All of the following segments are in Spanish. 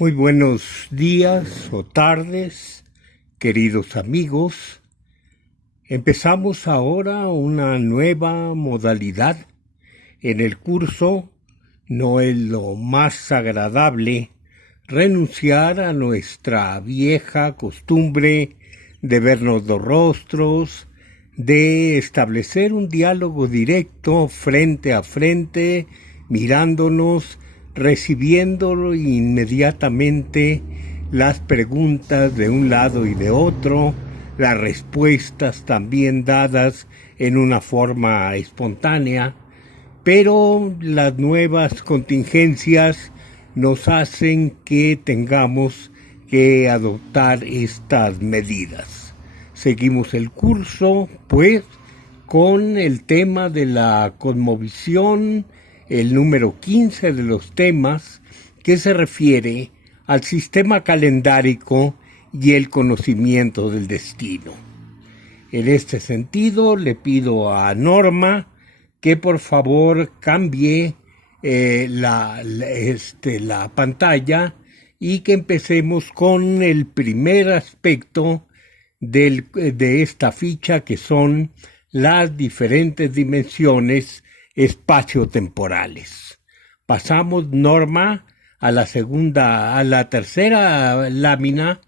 Muy buenos días o tardes, queridos amigos. Empezamos ahora una nueva modalidad. En el curso no es lo más agradable renunciar a nuestra vieja costumbre de vernos los rostros, de establecer un diálogo directo frente a frente, mirándonos, recibiendo inmediatamente las preguntas de un lado y de otro, las respuestas también dadas en una forma espontánea, pero las nuevas contingencias nos hacen que tengamos que adoptar estas medidas. Seguimos el curso, pues, con el tema de la cosmovisión, el número 15 de los temas, que se refiere al sistema calendárico y el conocimiento del destino. En este sentido, le pido a Norma que por favor cambie la pantalla y que empecemos con el primer aspecto de esta ficha, que son las diferentes dimensiones espaciotemporales. Pasamos, Norma, a la tercera lámina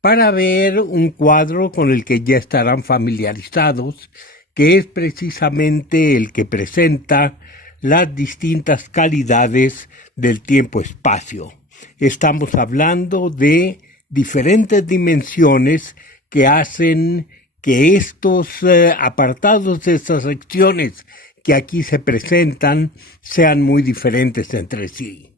para ver un cuadro con el que ya estarán familiarizados, que es precisamente el que presenta las distintas calidades del tiempo-espacio. Estamos hablando de diferentes dimensiones que hacen que estos apartados de estas secciones que aquí se presentan sean muy diferentes entre sí.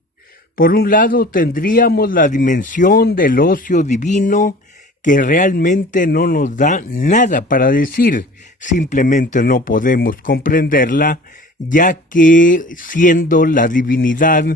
Por un lado tendríamos la dimensión del ocio divino, que realmente no nos da nada para decir, simplemente no podemos comprenderla, ya que siendo la divinidad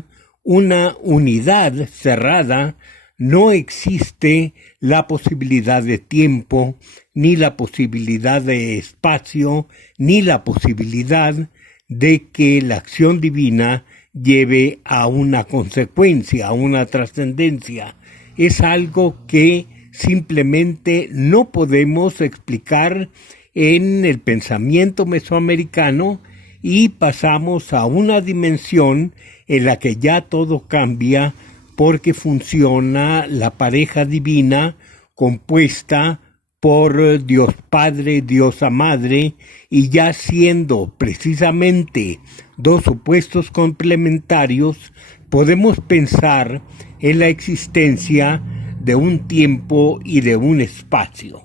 una unidad cerrada, no existe la posibilidad de tiempo, ni la posibilidad de espacio, ni la posibilidad de que la acción divina lleve a una consecuencia, a una trascendencia. Es algo que simplemente no podemos explicar en el pensamiento mesoamericano, y pasamos a una dimensión en la que ya todo cambia, porque funciona la pareja divina compuesta por Dios Padre, Diosa Madre, y ya siendo precisamente dos opuestos complementarios, podemos pensar en la existencia de un tiempo y de un espacio.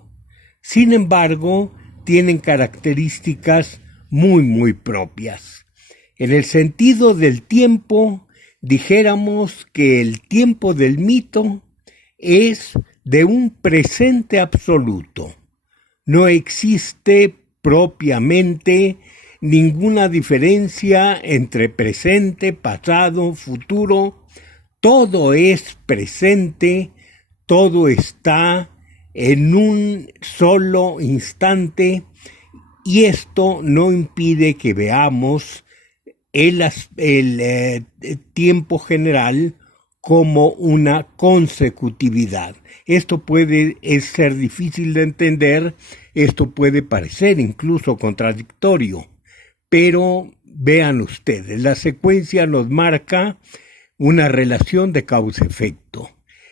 Sin embargo, tienen características muy propias. En el sentido del tiempo, dijéramos que el tiempo del mito es de un presente absoluto. No existe propiamente ninguna diferencia entre presente, pasado, futuro. Todo es presente, todo está en un solo instante, y esto no impide que veamos el tiempo general como una consecutividad. Esto puede ser difícil de entender, esto puede parecer incluso contradictorio, pero vean ustedes, la secuencia nos marca una relación de causa-efecto.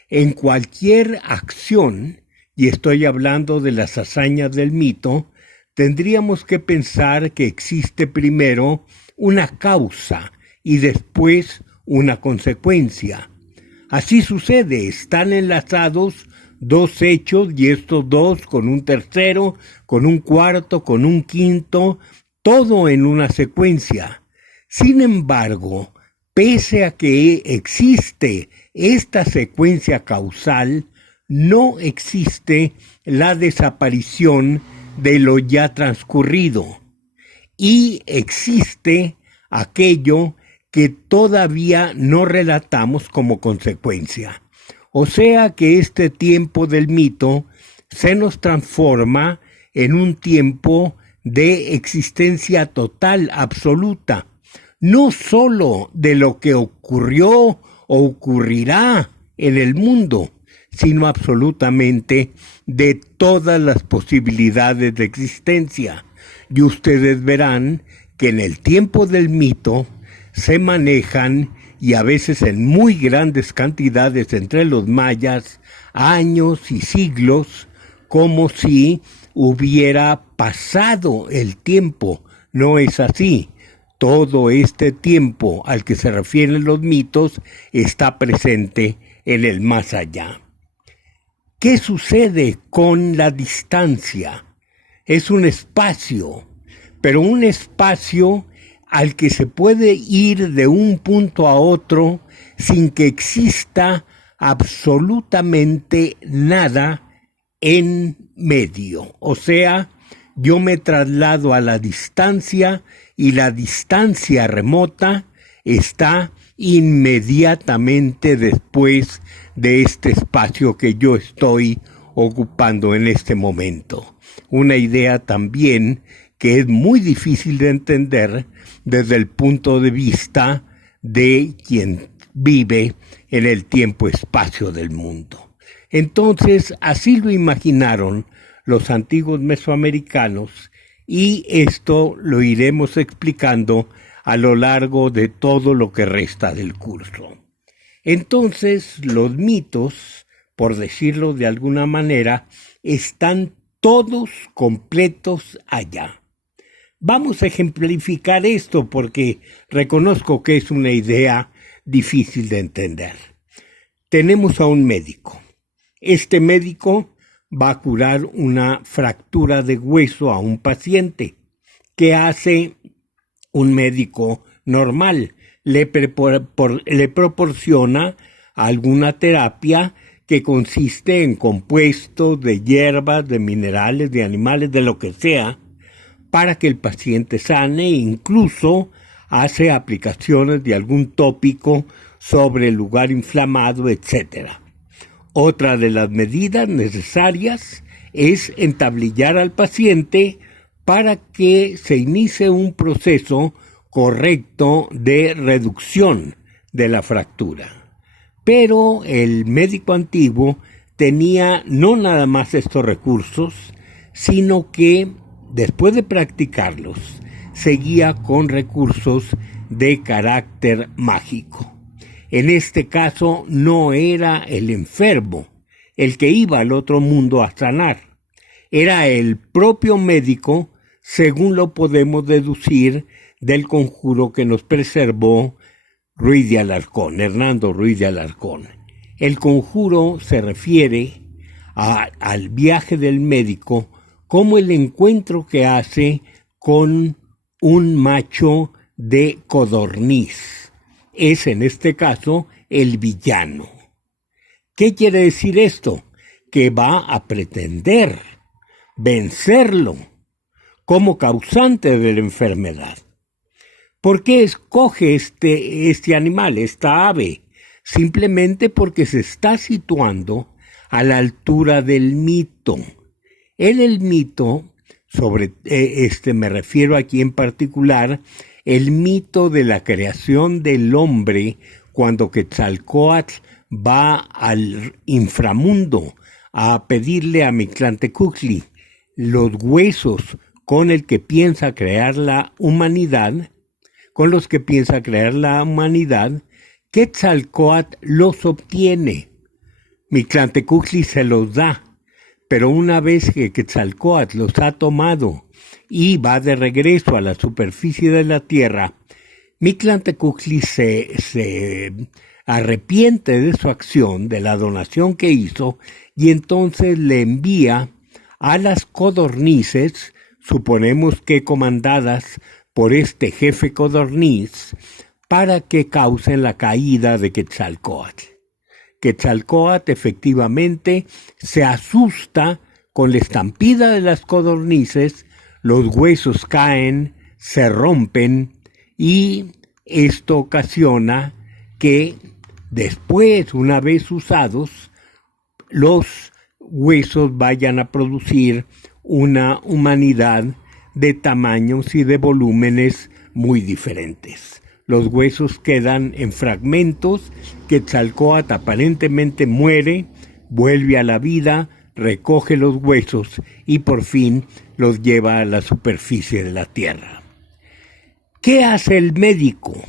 En cualquier acción, y estoy hablando de las hazañas del mito, tendríamos que pensar que existe primero una causa y después una consecuencia. Así sucede, están enlazados dos hechos, y estos dos con un tercero, con un cuarto, con un quinto, todo en una secuencia. Sin embargo, pese a que existe esta secuencia causal, no existe la desaparición de lo ya transcurrido, y existe aquello que todavía no relatamos como consecuencia. O sea que este tiempo del mito se nos transforma en un tiempo de existencia total, absoluta, no solo de lo que ocurrió o ocurrirá en el mundo, sino absolutamente de todas las posibilidades de existencia. Y ustedes verán que en el tiempo del mito se manejan, y a veces en muy grandes cantidades entre los mayas, años y siglos, como si hubiera pasado el tiempo. No es así. Todo este tiempo al que se refieren los mitos está presente en el más allá. ¿Qué sucede con la distancia? Es un espacio, pero un espacio al que se puede ir de un punto a otro sin que exista absolutamente nada en medio. O sea, yo me traslado a la distancia y la distancia remota está inmediatamente después de este espacio que yo estoy ocupando en este momento. Una idea también que es muy difícil de entender desde el punto de vista de quien vive en el tiempo-espacio del mundo. Entonces, así lo imaginaron los antiguos mesoamericanos, y esto lo iremos explicando a lo largo de todo lo que resta del curso. Entonces, los mitos, por decirlo de alguna manera, están todos completos allá. Vamos a ejemplificar esto porque reconozco que es una idea difícil de entender. Tenemos a un médico. Este médico va a curar una fractura de hueso a un paciente. ¿Qué hace un médico normal? Le proporciona alguna terapia que consiste en compuestos de hierbas, de minerales, de animales, de lo que sea, para que el paciente sane. E incluso hace aplicaciones de algún tópico sobre el lugar inflamado, etc. Otra de las medidas necesarias es entablillar al paciente para que se inicie un proceso correcto de reducción de la fractura. Pero el médico antiguo tenía no nada más estos recursos, sino que después de practicarlos, seguía con recursos de carácter mágico. En este caso no era el enfermo el que iba al otro mundo a sanar, era el propio médico, según lo podemos deducir del conjuro que nos preservó Ruiz de Alarcón, Hernando Ruiz de Alarcón. El conjuro se refiere al viaje del médico como el encuentro que hace con un macho de codorniz. Es en este caso el villano. ¿Qué quiere decir esto? Que va a pretender vencerlo como causante de la enfermedad. ¿Por qué escoge este animal, esta ave? Simplemente porque se está situando a la altura del mito. En el mito, me refiero aquí en particular, el mito de la creación del hombre, cuando Quetzalcóatl va al inframundo a pedirle a Mictlantecuhtli los huesos con el que piensa crear la humanidad, Quetzalcóatl los obtiene. Mictlantecuhtli se los da, pero una vez que Quetzalcóatl los ha tomado y va de regreso a la superficie de la tierra, Mictlantecuhtli se arrepiente de su acción, de la donación que hizo, y entonces le envía a las codornices, suponemos que comandadas por este jefe codorniz, para que causen la caída de Quetzalcóatl. Quetzalcóatl efectivamente se asusta con la estampida de las codornices, los huesos caen, se rompen, y esto ocasiona que después, una vez usados, los huesos vayan a producir una humanidad de tamaños y de volúmenes muy diferentes. los huesos quedan en fragmentos, Quetzalcóatl aparentemente muere, vuelve a la vida, recoge los huesos y por fin los lleva a la superficie de la tierra. ¿Qué hace el médico?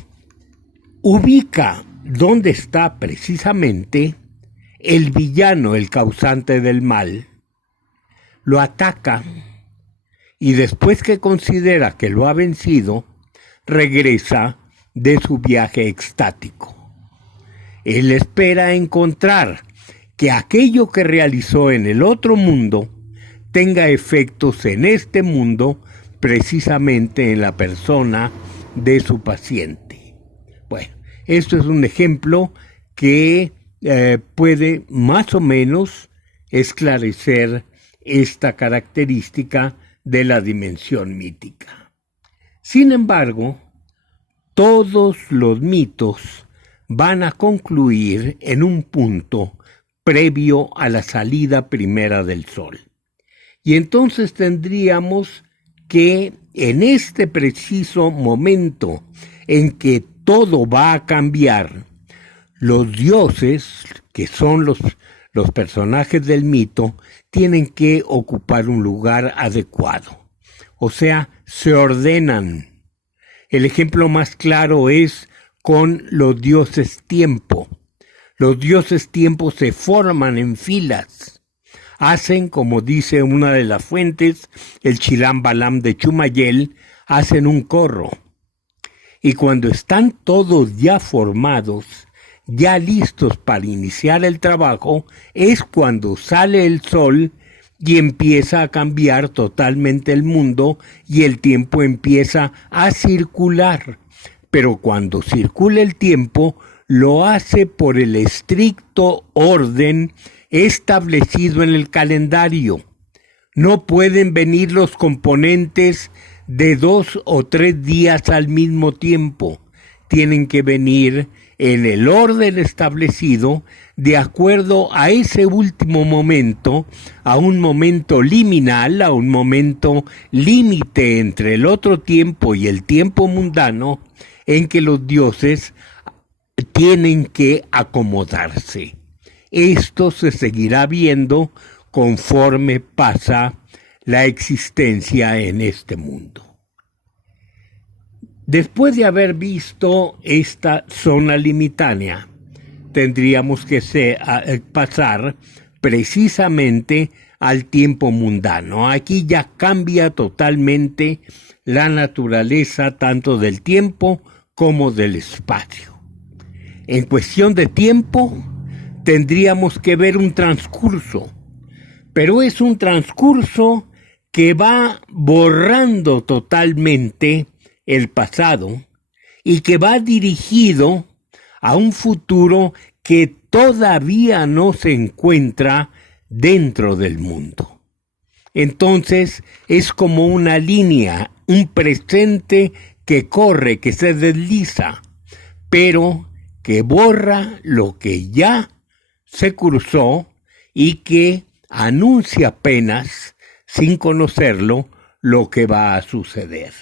Ubica dónde está precisamente el villano, el causante del mal, lo ataca y después que considera que lo ha vencido, regresa de su viaje extático. Él espera encontrar que aquello que realizó en el otro mundo tenga efectos en este mundo, precisamente en la persona de su paciente. Bueno, esto es un ejemplo que puede más o menos esclarecer esta característica de la dimensión mítica. Sin embargo, todos los mitos van a concluir en un punto previo a la salida primera del sol. Y entonces tendríamos que en este preciso momento en que todo va a cambiar, los dioses, que son los personajes del mito, tienen que ocupar un lugar adecuado. O sea, se ordenan. El ejemplo más claro es con los dioses tiempo. Los dioses tiempo se forman en filas. Hacen, como dice una de las fuentes, el Chilam Balam de Chumayel, hacen un corro. Y cuando están todos ya formados, ya listos para iniciar el trabajo, es cuando sale el sol y empieza a cambiar totalmente el mundo y el tiempo empieza a circular. Pero cuando circula el tiempo, lo hace por el estricto orden establecido en el calendario. No pueden venir los componentes de 2 o 3 días al mismo tiempo. Tienen que venir en el orden establecido de acuerdo a ese último momento, a un momento liminal, a un momento límite entre el otro tiempo y el tiempo mundano, en que los dioses tienen que acomodarse. Esto se seguirá viendo conforme pasa la existencia en este mundo. Después de haber visto esta zona limitánea, tendríamos que pasar precisamente al tiempo mundano. Aquí ya cambia totalmente la naturaleza tanto del tiempo como del espacio. En cuestión de tiempo, tendríamos que ver un transcurso, pero es un transcurso que va borrando totalmente el pasado y que va dirigido a un futuro que todavía no se encuentra dentro del mundo. Entonces es como una línea, un presente que corre, que se desliza, pero que borra lo que ya se cruzó y que anuncia apenas, sin conocerlo, lo que va a suceder.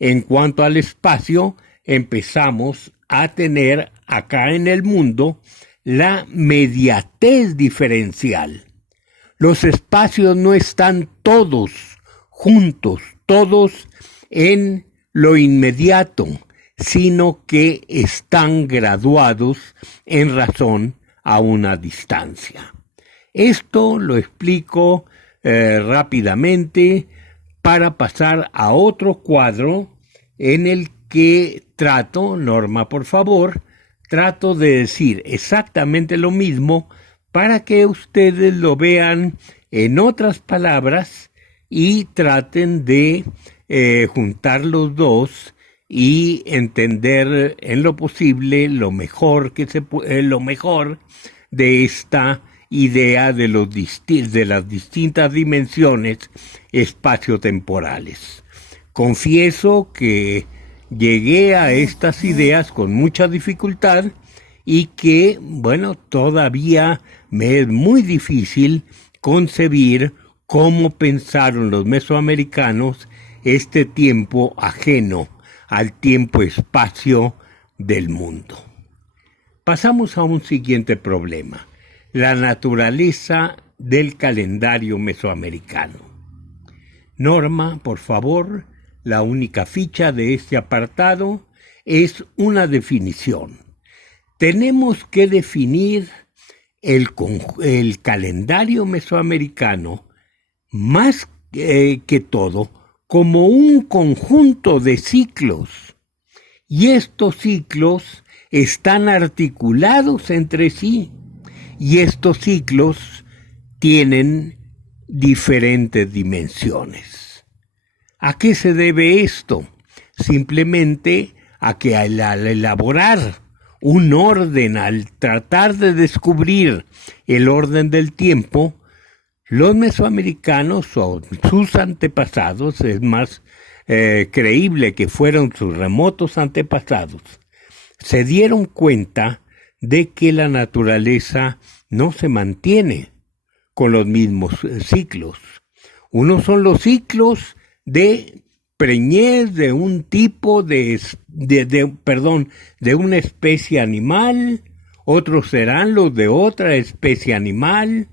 En cuanto al espacio, empezamos a tener acá en el mundo la mediatez diferencial. Los espacios no están todos juntos, todos en lo inmediato, sino que están graduados en razón a una distancia. Esto lo explico rápidamente para pasar a otro cuadro en el que trato, Norma, por favor, trato de decir exactamente lo mismo para que ustedes lo vean en otras palabras y traten de juntar los dos y entender en lo posible lo mejor de esta idea de las distintas dimensiones espaciotemporales. Confieso que llegué a estas ideas con mucha dificultad y que, bueno, todavía me es muy difícil concebir cómo pensaron los mesoamericanos este tiempo ajeno al tiempo-espacio del mundo. Pasamos a un siguiente problema: la naturaleza del calendario mesoamericano. Norma, por favor, la única ficha de este apartado es una definición. Tenemos que definir el calendario mesoamericano más que todo como un conjunto de ciclos, y estos ciclos están articulados entre sí, y estos ciclos tienen diferentes dimensiones. ¿A qué se debe esto? Simplemente a que al elaborar un orden, al tratar de descubrir el orden del tiempo, los mesoamericanos o sus antepasados, es más creíble que fueron sus remotos antepasados, se dieron cuenta de que la naturaleza no se mantiene con los mismos ciclos. Unos son los ciclos de preñez de un tipo de una especie animal, otros serán los de otra especie animal.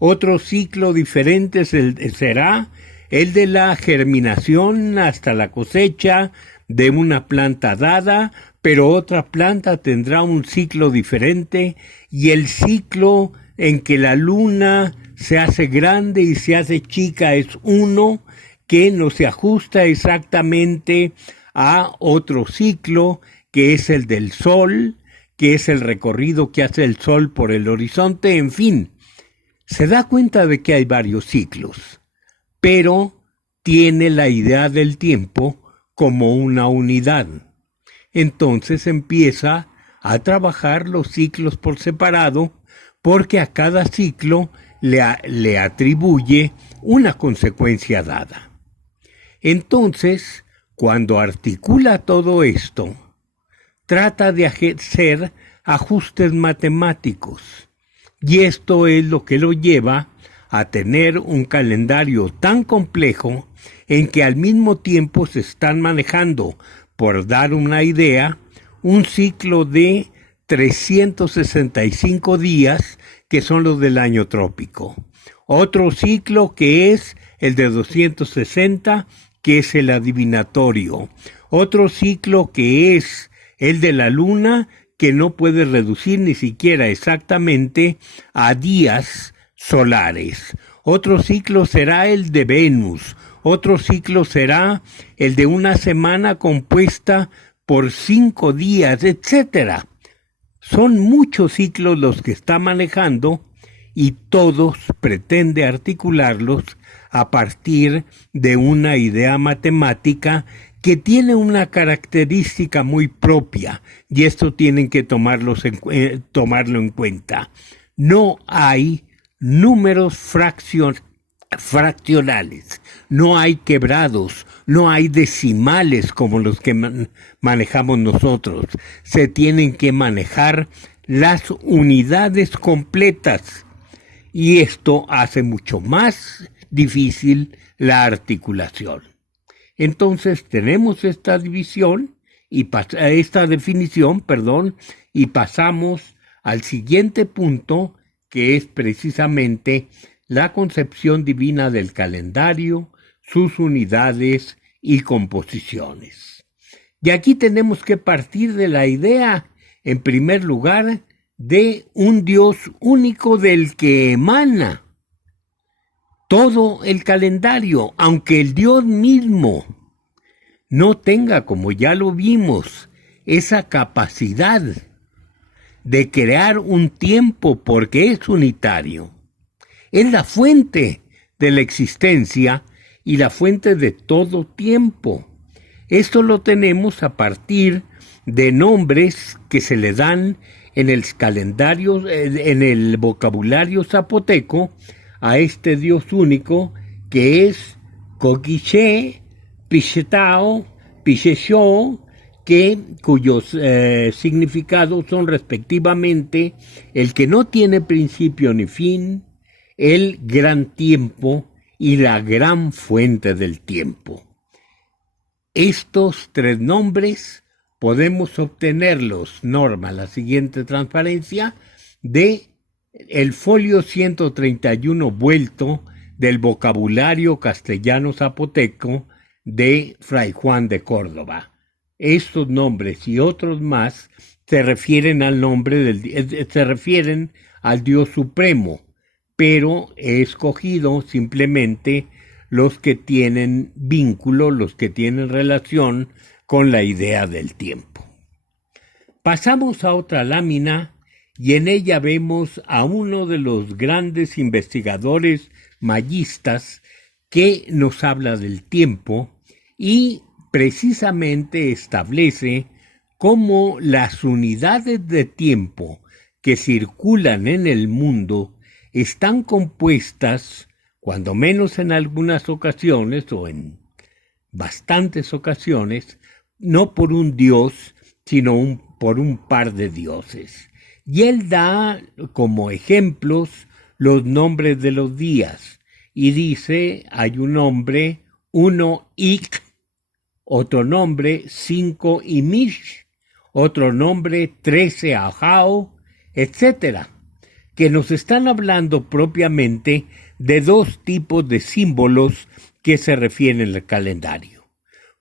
Otro ciclo diferente será el de la germinación hasta la cosecha de una planta dada, pero otra planta tendrá un ciclo diferente, y el ciclo en que la luna se hace grande y se hace chica es uno que no se ajusta exactamente a otro ciclo, que es el del sol, que es el recorrido que hace el sol por el horizonte. En fin, se da cuenta de que hay varios ciclos, pero tiene la idea del tiempo como una unidad. Entonces empieza a trabajar los ciclos por separado, porque a cada ciclo le atribuye una consecuencia dada. Entonces, cuando articula todo esto, trata de hacer ajustes matemáticos. Y esto es lo que lo lleva a tener un calendario tan complejo en que al mismo tiempo se están manejando, por dar una idea, un ciclo de 365 días, que son los del año trópico. Otro ciclo que es el de 260, que es el adivinatorio. Otro ciclo que es el de la luna, que no puede reducir ni siquiera exactamente a días solares. Otro ciclo será el de Venus. Otro ciclo será el de una semana compuesta por 5 días, etc. Son muchos ciclos los que está manejando, y todos pretende articularlos a partir de una idea matemática que tiene una característica muy propia, y esto tienen que tomarlo en cuenta. No hay números fraccionales, no hay quebrados, no hay decimales como los que manejamos nosotros. Se tienen que manejar las unidades completas, y esto hace mucho más difícil la articulación. Entonces tenemos esta definición, y pasamos al siguiente punto, que es precisamente la concepción divina del calendario, sus unidades y composiciones. Y aquí tenemos que partir de la idea, en primer lugar, de un Dios único del que emana todo el calendario, aunque el Dios mismo no tenga, como ya lo vimos, esa capacidad de crear un tiempo porque es unitario. Es la fuente de la existencia y la fuente de todo tiempo. Esto lo tenemos a partir de nombres que se le dan en el calendario, en el vocabulario zapoteco, a este Dios único, que es Coquiché, Pichetao, Pichechó, cuyos significados son respectivamente el que no tiene principio ni fin, el gran tiempo y la gran fuente del tiempo. Estos tres nombres podemos obtenerlos, Norma, la siguiente transparencia, de el folio 131 vuelto del vocabulario castellano zapoteco de Fray Juan de Córdoba. Estos nombres y otros más se refieren al se refieren al Dios Supremo, pero he escogido simplemente los que tienen vínculo, los que tienen relación con la idea del tiempo. Pasamos a otra lámina y en ella vemos a uno de los grandes investigadores mayistas que nos habla del tiempo y precisamente establece cómo las unidades de tiempo que circulan en el mundo están compuestas, cuando menos en algunas ocasiones o en bastantes ocasiones, no por un dios, sino por un par de dioses. Y él da como ejemplos los nombres de los días y dice, hay un nombre, 1 Ik, otro nombre 5 Imish, otro nombre 13 Ajao, etc., que nos están hablando propiamente de dos tipos de símbolos que se refieren al calendario.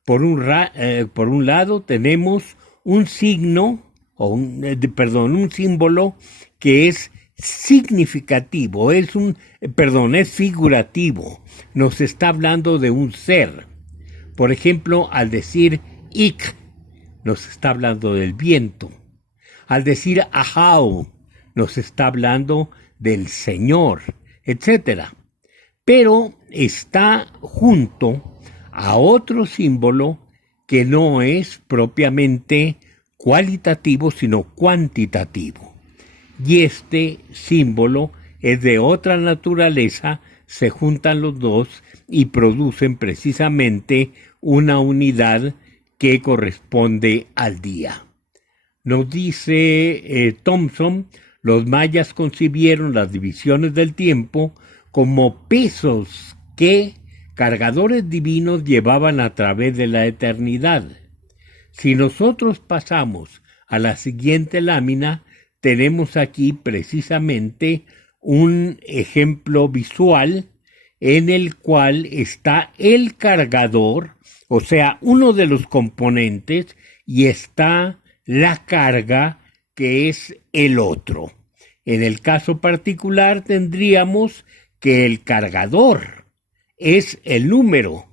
Por un lado tenemos un signo, un símbolo que es significativo, es figurativo, nos está hablando de un ser. Por ejemplo, al decir Ik, nos está hablando del viento. Al decir Ahau, nos está hablando del Señor, etc. Pero está junto a otro símbolo que no es propiamente cualitativo, sino cuantitativo. Y este símbolo es de otra naturaleza, se juntan los dos y producen precisamente una unidad que corresponde al día. Nos dice Thompson, los mayas concibieron las divisiones del tiempo como pesos que cargadores divinos llevaban a través de la eternidad. Si nosotros pasamos a la siguiente lámina, tenemos aquí precisamente un ejemplo visual en el cual está el cargador, o sea, uno de los componentes, y está la carga, que es el otro. En el caso particular tendríamos que el cargador es el número,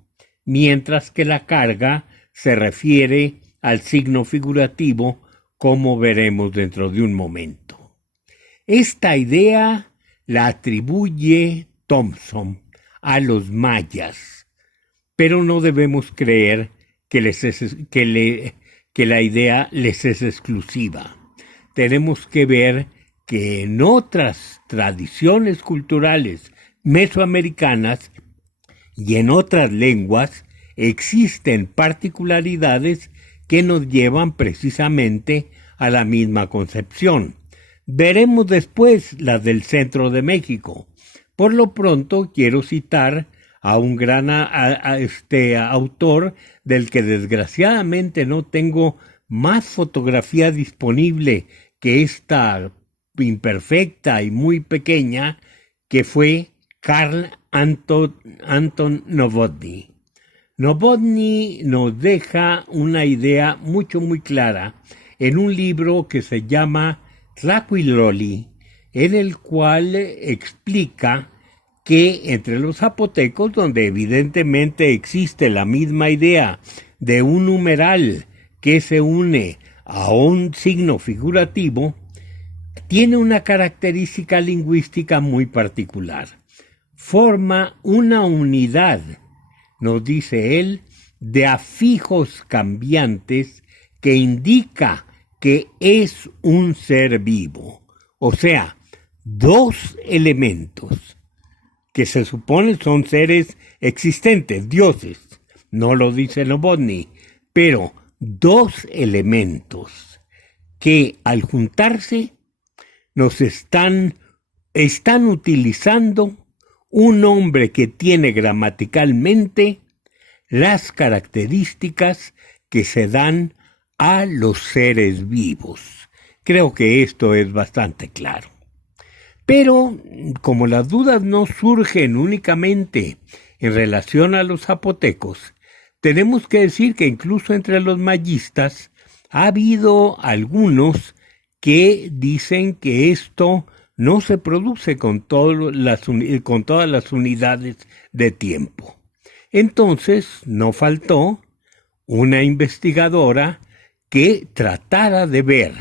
mientras que la carga se refiere al signo figurativo, como veremos dentro de un momento. Esta idea la atribuye Thompson a los mayas, pero no debemos creer que la idea les es exclusiva. Tenemos que ver que en otras tradiciones culturales mesoamericanas y en otras lenguas existen particularidades que nos llevan precisamente a la misma concepción. Veremos después las del centro de México. Por lo pronto quiero citar a un gran autor del que desgraciadamente no tengo más fotografía disponible que esta imperfecta y muy pequeña, que fue Karl Anton Novotny. Novotny nos deja una idea muy clara en un libro que se llama Tlacuiloli, en el cual explica que entre los zapotecos, donde evidentemente existe la misma idea de un numeral que se une a un signo figurativo, tiene una característica lingüística muy particular. Forma una unidad, nos dice él, de afijos cambiantes que indica que es un ser vivo. O sea, dos elementos que se supone son seres existentes, dioses. No lo dice Novotny, pero dos elementos que al juntarse nos están utilizando un nombre que tiene gramaticalmente las características que se dan a los seres vivos. Creo que esto es bastante claro. Pero como las dudas no surgen únicamente en relación a los zapotecos, tenemos que decir que incluso entre los mayistas ha habido algunos que dicen que esto no se produce con todas las unidades de tiempo. Entonces, no faltó una investigadora que tratara de ver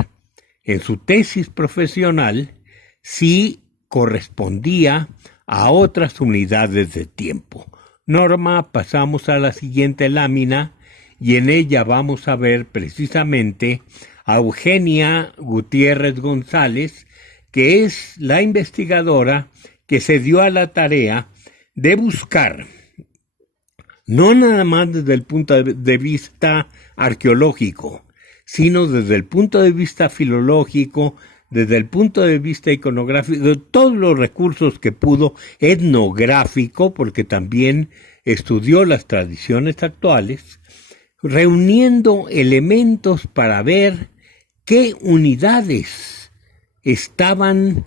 en su tesis profesional si correspondía a otras unidades de tiempo. Norma, pasamos a la siguiente lámina y en ella vamos a ver precisamente a Eugenia Gutiérrez González, que es la investigadora que se dio a la tarea de buscar, no nada más desde el punto de vista arqueológico, sino desde el punto de vista filológico, desde el punto de vista iconográfico, de todos los recursos que pudo, etnográfico, porque también estudió las tradiciones actuales, reuniendo elementos para ver qué unidades estaban,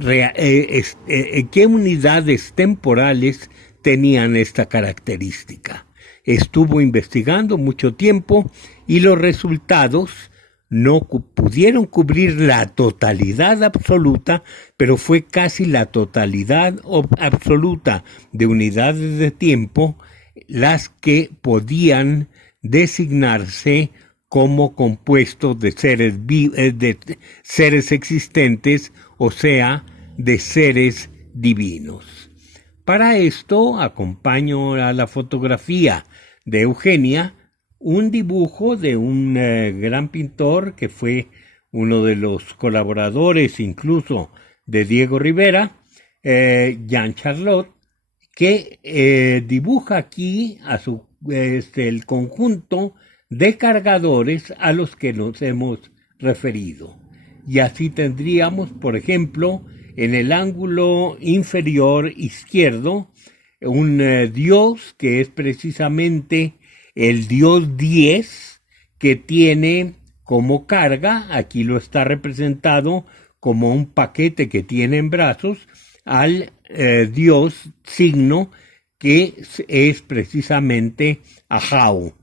qué unidades temporales tenían esta característica. Estuvo investigando mucho tiempo y los resultados no pudieron cubrir la totalidad absoluta, pero fue casi la totalidad absoluta de unidades de tiempo las que podían designarse como compuestos de seres existentes, o sea, de seres divinos. Para esto acompaño a la fotografía de Eugenia un dibujo de un gran pintor que fue uno de los colaboradores incluso de Diego Rivera, Jean Charlot, que dibuja aquí el conjunto de cargadores a los que nos hemos referido. Y así tendríamos, por ejemplo, en el ángulo inferior izquierdo, un dios que es precisamente el dios 10, que tiene como carga, aquí lo está representado como un paquete que tiene en brazos, al dios signo que es precisamente Ahau.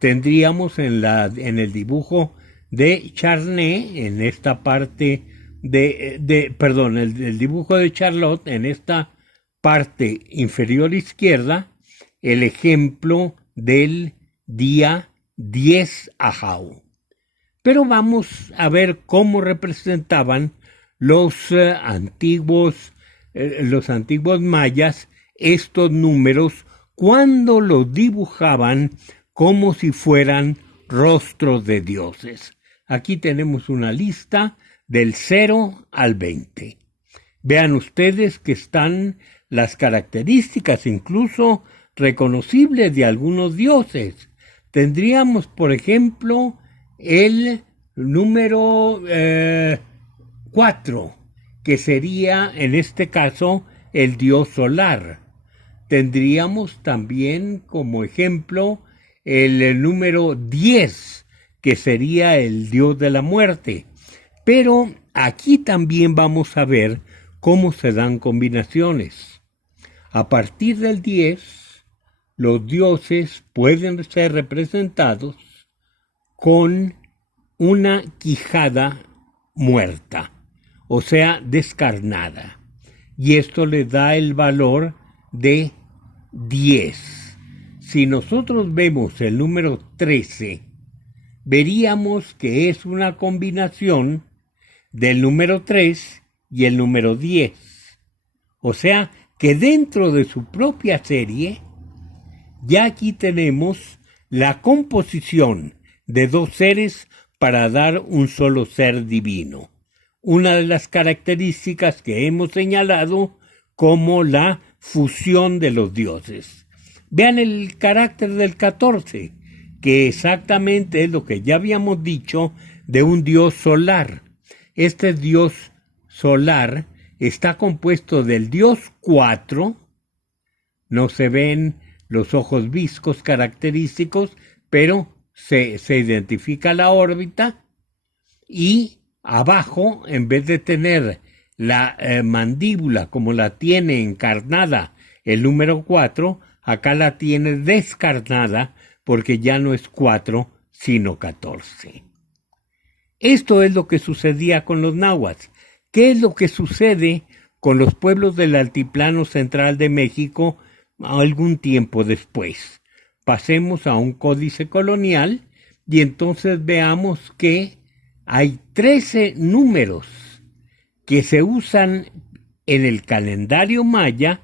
Tendríamos en el dibujo de Charney, en esta parte el dibujo de Charlotte, en esta parte inferior izquierda, el ejemplo del día 10 Ahau. Pero vamos a ver cómo representaban los antiguos mayas estos números cuando los dibujaban como si fueran rostros de dioses. Aquí tenemos una lista del 0 al 20. Vean ustedes que están las características incluso reconocibles de algunos dioses. Tendríamos, por ejemplo, el número 4, que sería en este caso el dios solar. Tendríamos también como ejemplo el número 10, que sería el dios de la muerte. Pero aquí también vamos a ver cómo se dan combinaciones. A partir del 10, los dioses pueden ser representados con una quijada muerta, o sea, descarnada. Y esto le da el valor de 10. Si nosotros vemos el número 13, veríamos que es una combinación del número 3 y el número 10. O sea, que dentro de su propia serie, ya aquí tenemos la composición de dos seres para dar un solo ser divino. Una de las características que hemos señalado como la fusión de los dioses. Vean el carácter del 14, que exactamente es lo que ya habíamos dicho de un dios solar. Este dios solar está compuesto del dios 4, no se ven los ojos viscos característicos, pero se identifica la órbita y abajo, en vez de tener la mandíbula como la tiene encarnada el número 4, acá la tiene descarnada porque ya no es 4, sino 14. Esto es lo que sucedía con los náhuatl. ¿Qué es lo que sucede con los pueblos del altiplano central de México algún tiempo después? Pasemos a un códice colonial y entonces veamos que hay 13 números que se usan en el calendario maya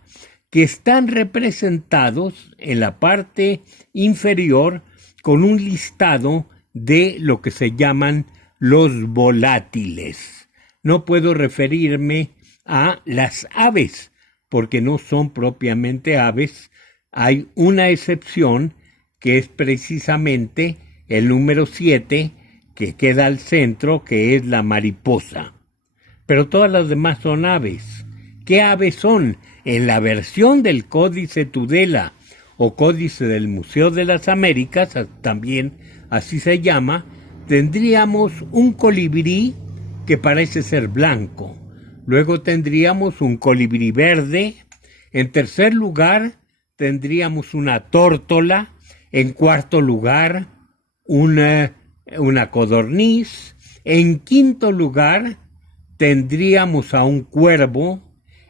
que están representados en la parte inferior con un listado de lo que se llaman los volátiles. No puedo referirme a las aves, porque no son propiamente aves. Hay una excepción que es precisamente el número 7, que queda al centro, que es la mariposa. Pero todas las demás son aves. ¿Qué aves son? En la versión del Códice Tudela o Códice del Museo de las Américas, también así se llama, tendríamos un colibrí que parece ser blanco. Luego tendríamos un colibrí verde. En tercer lugar, tendríamos una tórtola. En cuarto lugar, una codorniz. En quinto lugar, tendríamos a un cuervo.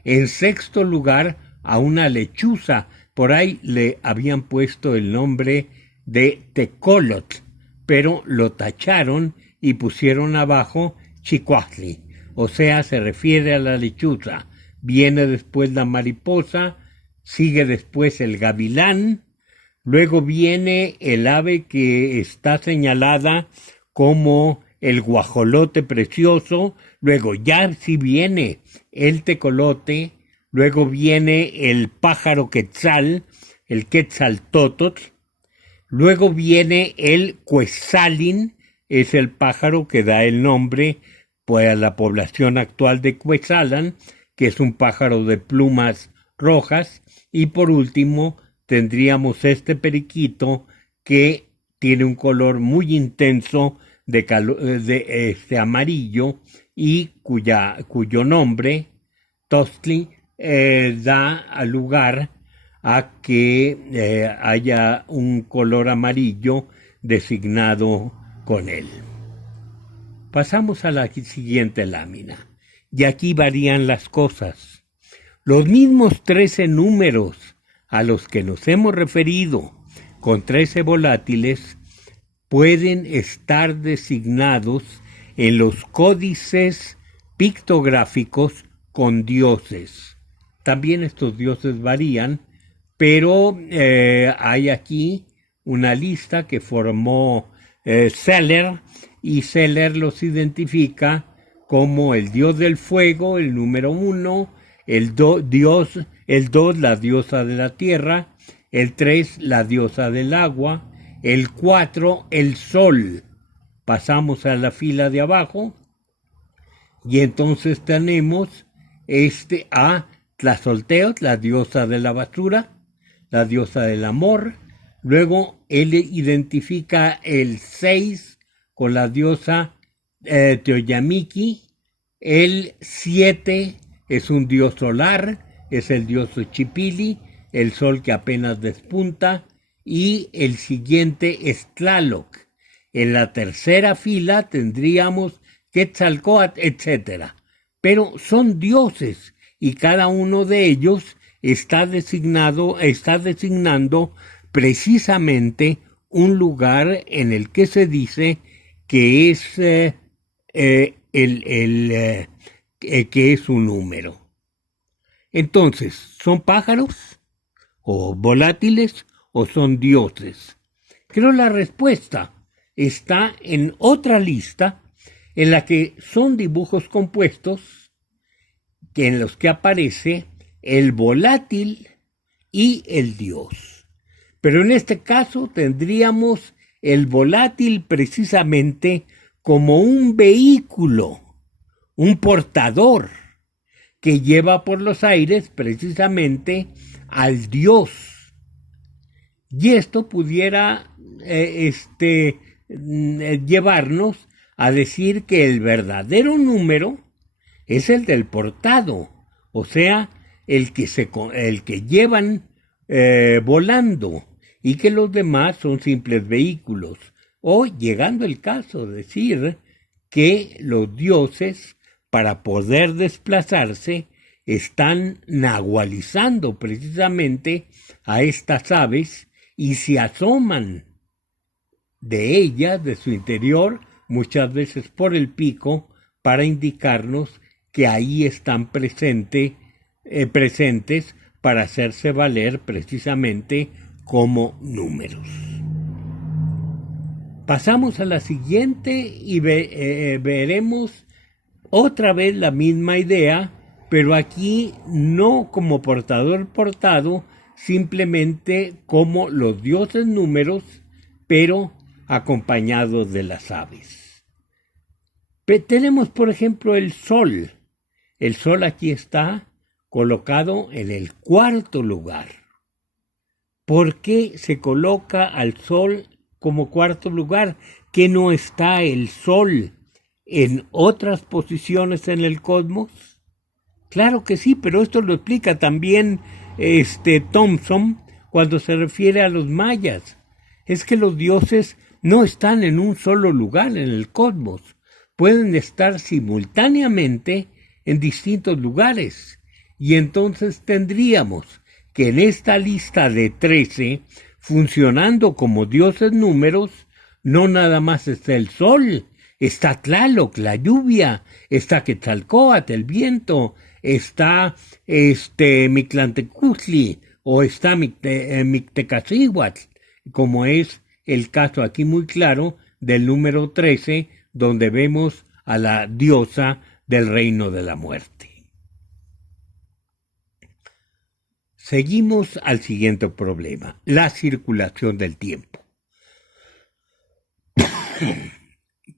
En sexto lugar, a una lechuza. Por ahí le habían puesto el nombre de tecolotl, pero lo tacharon y pusieron abajo chicuahtli. O sea, se refiere a la lechuza. Viene después la mariposa, sigue después el gavilán, luego viene el ave que está señalada como el guajolote precioso, luego ya sí viene el tecolote, luego viene el pájaro quetzal, el quetzaltótotl, luego viene el cuetzalin, es el pájaro que da el nombre pues, a la población actual de Cuetzalan, que es un pájaro de plumas rojas, y por último tendríamos este periquito que tiene un color muy intenso de amarillo y cuyo nombre, Tostli, da lugar a que haya un color amarillo designado con él. Pasamos a la siguiente lámina, y aquí varían las cosas. Los mismos 13 números a los que nos hemos referido, con 13 volátiles, pueden estar designados en los códices pictográficos con dioses. También estos dioses varían, pero hay aquí una lista que formó Seller, y Seller los identifica como el dios del fuego, el número 1, el 2, la diosa de la tierra, el 3, la diosa del agua, el 4, el sol. Pasamos a la fila de abajo y entonces tenemos a Tlazolteotl, la diosa de la basura, la diosa del amor. Luego él identifica el 6 con la diosa Teoyamiki. El 7 es un dios solar, es el dios Xochipilli, el sol que apenas despunta, y el siguiente es Tlaloc. En la tercera fila tendríamos Quetzalcóatl, etc. Pero son dioses y cada uno de ellos está designando precisamente un lugar en el que se dice que es que es un número. Entonces, ¿son pájaros o volátiles o son dioses? Creo la respuesta está en otra lista en la que son dibujos compuestos en los que aparece el volátil y el dios. Pero en este caso tendríamos el volátil precisamente como un vehículo, un portador que lleva por los aires precisamente al dios. Y esto pudiera llevarnos a decir que el verdadero número es el del portado, o sea, el que llevan volando, y que los demás son simples vehículos. O, llegando el caso, decir que los dioses, para poder desplazarse, están nahualizando precisamente a estas aves y se asoman de ellas, de su interior, muchas veces por el pico, para indicarnos que ahí están presentes para hacerse valer precisamente como números. Pasamos a la siguiente y veremos otra vez la misma idea, pero aquí no como portador portado, simplemente como los dioses números, pero acompañados de las aves. Tenemos, por ejemplo, el sol. El sol aquí está colocado en el cuarto lugar. ¿Por qué se coloca al sol como cuarto lugar? ¿Que no está el sol en otras posiciones en el cosmos? Claro que sí, pero esto lo explica también Thompson cuando se refiere a los mayas. Es que los dioses no están en un solo lugar en el cosmos, pueden estar simultáneamente en distintos lugares, y entonces tendríamos que en esta lista de 13, funcionando como dioses números, no nada más está el sol, está Tlaloc, la lluvia, está Quetzalcóatl, el viento, está Mictlantecutli, o está Mictecacihuatl, como es el caso aquí muy claro del número 13, donde vemos a la diosa del reino de la muerte. Seguimos al siguiente problema, la circulación del tiempo.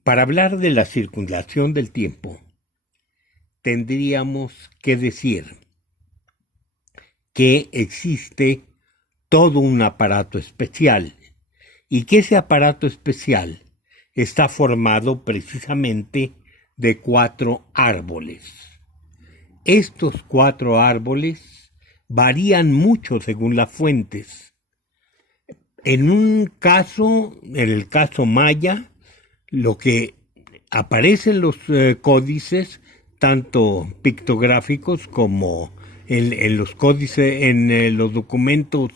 Para hablar de la circulación del tiempo, tendríamos que decir que existe todo un aparato especial y que ese aparato especial está formado precisamente de 4 árboles. Estos 4 árboles varían mucho según las fuentes. En el caso maya, lo que aparece en los códices, tanto pictográficos como en los códices, en los documentos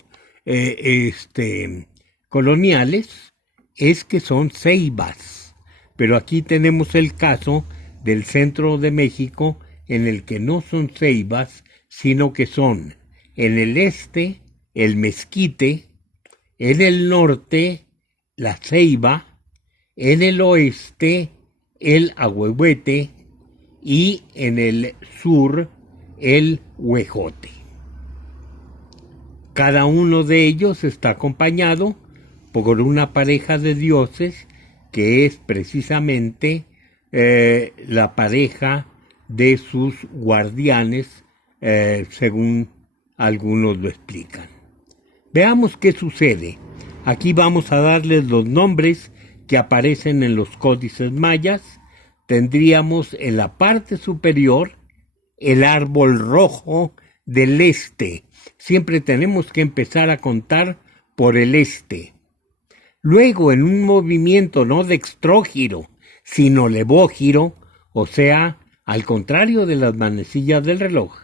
coloniales, es que son ceibas. Pero aquí tenemos el caso del centro de México, en el que no son ceibas, sino que son en el este el mezquite, en el norte la ceiba, en el oeste el ahuehuete y en el sur el huejote. Cada uno de ellos está acompañado por una pareja de dioses que es precisamente la pareja de sus guardianes, según algunos lo explican. Veamos qué sucede. Aquí vamos a darles los nombres que aparecen en los códices mayas. Tendríamos en la parte superior el árbol rojo del este. Siempre tenemos que empezar a contar por el este. Luego, en un movimiento no dextrógiro, sino levógiro, o sea, al contrario de las manecillas del reloj,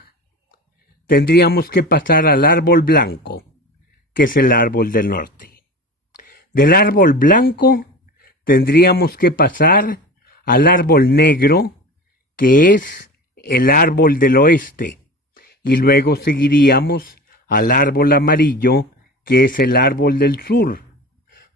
tendríamos que pasar al árbol blanco, que es el árbol del norte. Del árbol blanco tendríamos que pasar al árbol negro, que es el árbol del oeste, y luego seguiríamos al árbol amarillo, que es el árbol del sur.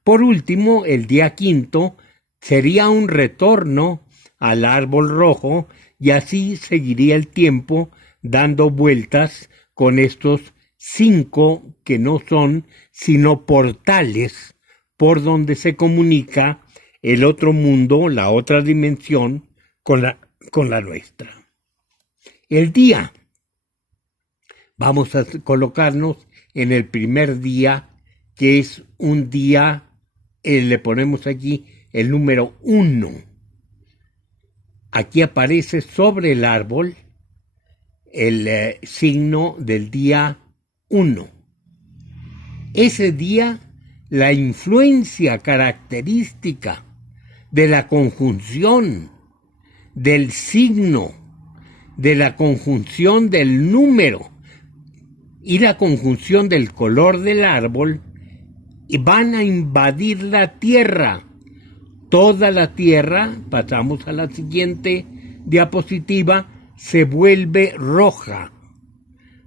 Por último, el día quinto sería un retorno al árbol rojo, y así seguiría el tiempo dando vueltas con estos 5 que no son sino portales por donde se comunica el otro mundo, la otra dimensión, con la nuestra. El día. Vamos a colocarnos en el primer día, que es un día, le ponemos aquí el número 1. Aquí aparece sobre el árbol el signo del día 1. Ese día, la influencia característica de la conjunción del signo, de la conjunción del número y la conjunción del color del árbol van a invadir la tierra. Toda la tierra, pasamos a la siguiente diapositiva, se vuelve roja,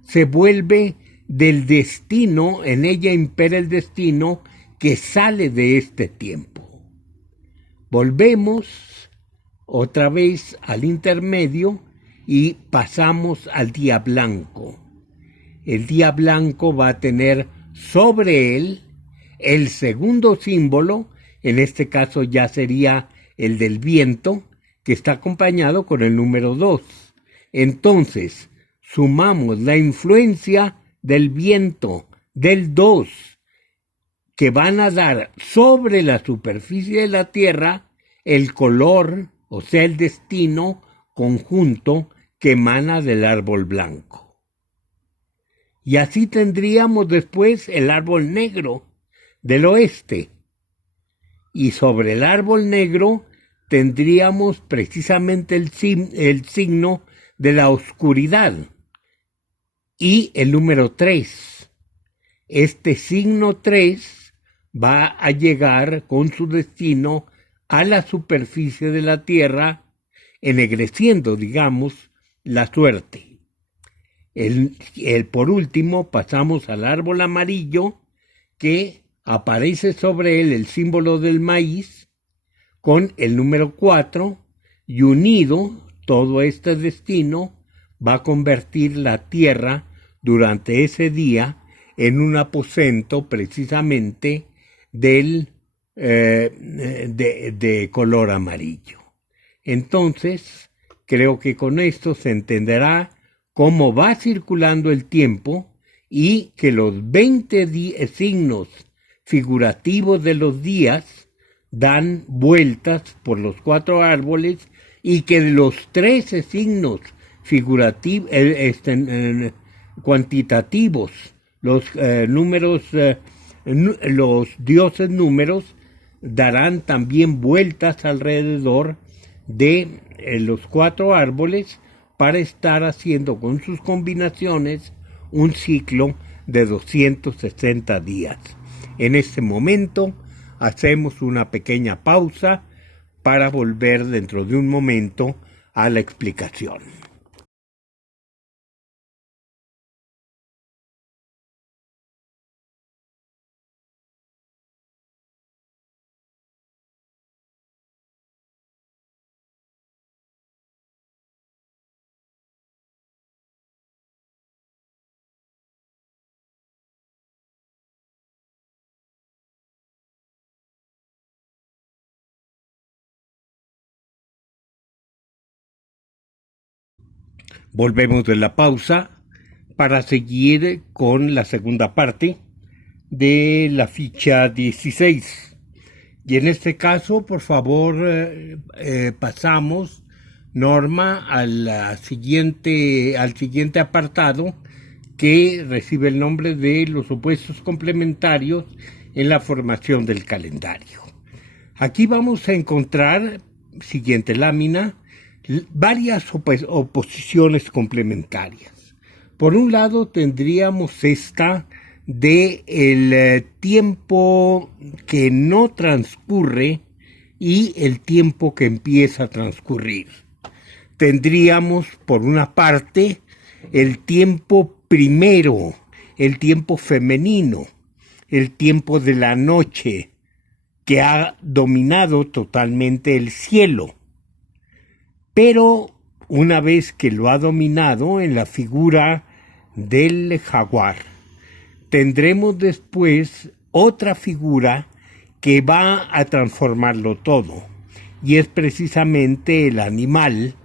se vuelve del destino, en ella impera el destino que sale de este tiempo. Volvemos otra vez al intermedio y pasamos al día blanco. El día blanco va a tener sobre él el segundo símbolo, en este caso ya sería el del viento, que está acompañado con el número 2. Entonces, sumamos la influencia del viento, del 2, que van a dar sobre la superficie de la Tierra el color, o sea, el destino conjunto que emana del árbol blanco. Y así tendríamos después el árbol negro del oeste. Y sobre el árbol negro tendríamos precisamente el signo de la oscuridad y el número 3. Este signo 3 va a llegar con su destino a la superficie de la Tierra, ennegreciendo, digamos, la suerte. Por último, pasamos al árbol amarillo, que aparece sobre él el símbolo del maíz con el número 4, y unido todo este destino va a convertir la tierra durante ese día en un aposento precisamente de color amarillo. Entonces, creo que con esto se entenderá cómo va circulando el tiempo y que los 20 signos figurativos de los días dan vueltas por los 4 árboles y que de los 13 signos figurativos, cuantitativos, los números, los dioses números darán también vueltas alrededor de los 4 árboles para estar haciendo con sus combinaciones un ciclo de 260 días. En este momento hacemos una pequeña pausa para volver dentro de un momento a la explicación. Volvemos de la pausa para seguir con la segunda parte de la ficha 16. Y en este caso, por favor, pasamos, Norma, al siguiente apartado, que recibe el nombre de los opuestos complementarios en la formación del calendario. Aquí vamos a encontrar, siguiente lámina, varias oposiciones complementarias. Por un lado tendríamos esta de el tiempo que no transcurre y el tiempo que empieza a transcurrir. Tendríamos, por una parte, el tiempo primero, el tiempo femenino, el tiempo de la noche, que ha dominado totalmente el cielo. Pero una vez que lo ha dominado en la figura del jaguar, tendremos después otra figura que va a transformarlo todo, y es precisamente el animal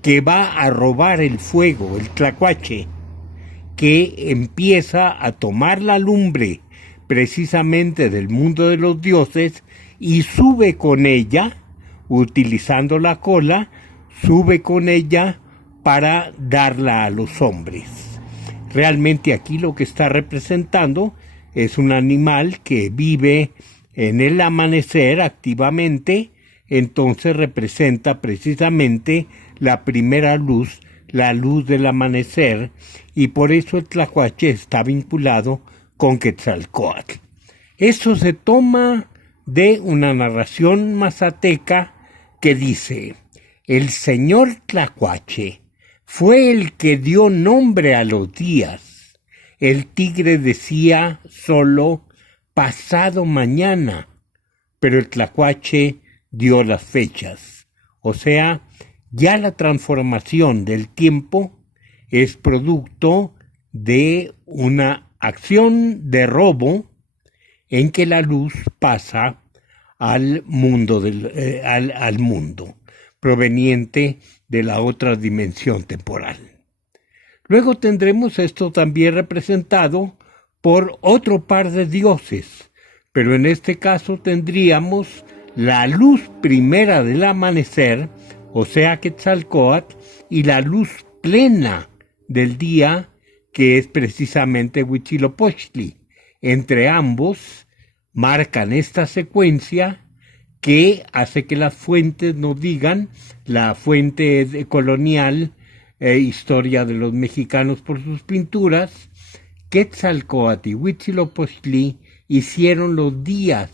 que va a robar el fuego, el tlacuache, que empieza a tomar la lumbre precisamente del mundo de los dioses y sube con ella, utilizando la cola, sube con ella para darla a los hombres. Realmente aquí lo que está representando es un animal que vive en el amanecer activamente, entonces representa precisamente la primera luz, la luz del amanecer, y por eso el tlacuache está vinculado con Quetzalcóatl. Eso se toma de una narración mazateca que dice: el señor Tlacuache fue el que dio nombre a los días. El tigre decía solo pasado mañana, pero el Tlacuache dio las fechas. O sea, ya la transformación del tiempo es producto de una acción de robo en que la luz pasa al mundo, al mundo proveniente de la otra dimensión temporal. Luego tendremos esto también representado por otro par de dioses, pero en este caso tendríamos la luz primera del amanecer, o sea Quetzalcóatl, y la luz plena del día, que es precisamente Huitzilopochtli. Entre ambos marcan esta secuencia que hace que las fuentes nos digan, la fuente colonial, Historia de los Mexicanos por sus pinturas, Quetzalcóatl y Huitzilopochtli hicieron los días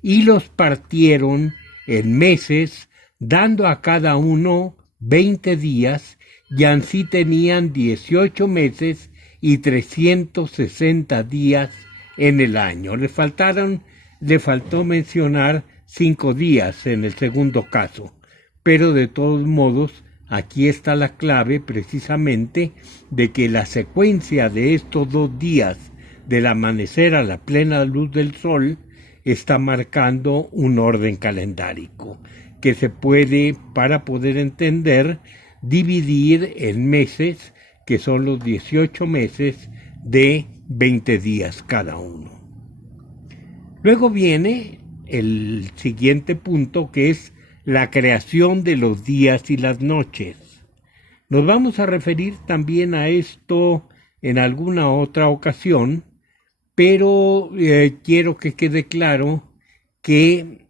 y los partieron en meses, dando a cada uno 20 días, y así tenían 18 meses y 360 días en el año. Le faltó mencionar 5 días en el segundo caso, pero de todos modos aquí está la clave precisamente de que la secuencia de estos 2 días, del amanecer a la plena luz del sol, está marcando un orden calendárico que se puede, para poder entender, dividir en meses, que son los 18 meses de 20 días cada uno. Luego viene el siguiente punto, que es la creación de los días y las noches. Nos vamos a referir también a esto en alguna otra ocasión, pero quiero que quede claro que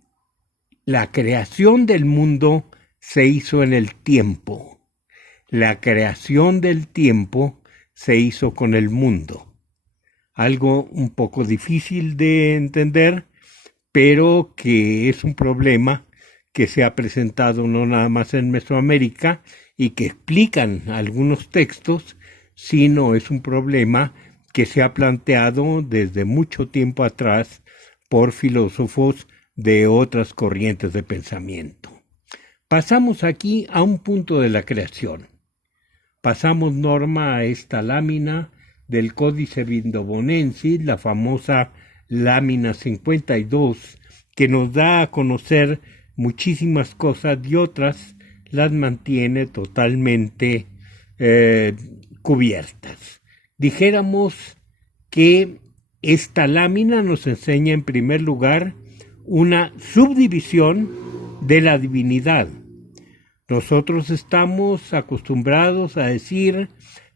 la creación del mundo se hizo en el tiempo. La creación del tiempo se hizo con el mundo. Algo un poco difícil de entender, pero que es un problema que se ha presentado no nada más en Mesoamérica y que explican algunos textos, sino es un problema que se ha planteado desde mucho tiempo atrás por filósofos de otras corrientes de pensamiento. Pasamos aquí a un punto de la creación. Pasamos, Norma, a esta lámina del Códice Vindobonensis, la famosa lámina 52, que nos da a conocer muchísimas cosas y otras las mantiene totalmente cubiertas. Dijéramos que esta lámina nos enseña en primer lugar una subdivisión de la divinidad. Nosotros estamos acostumbrados a decir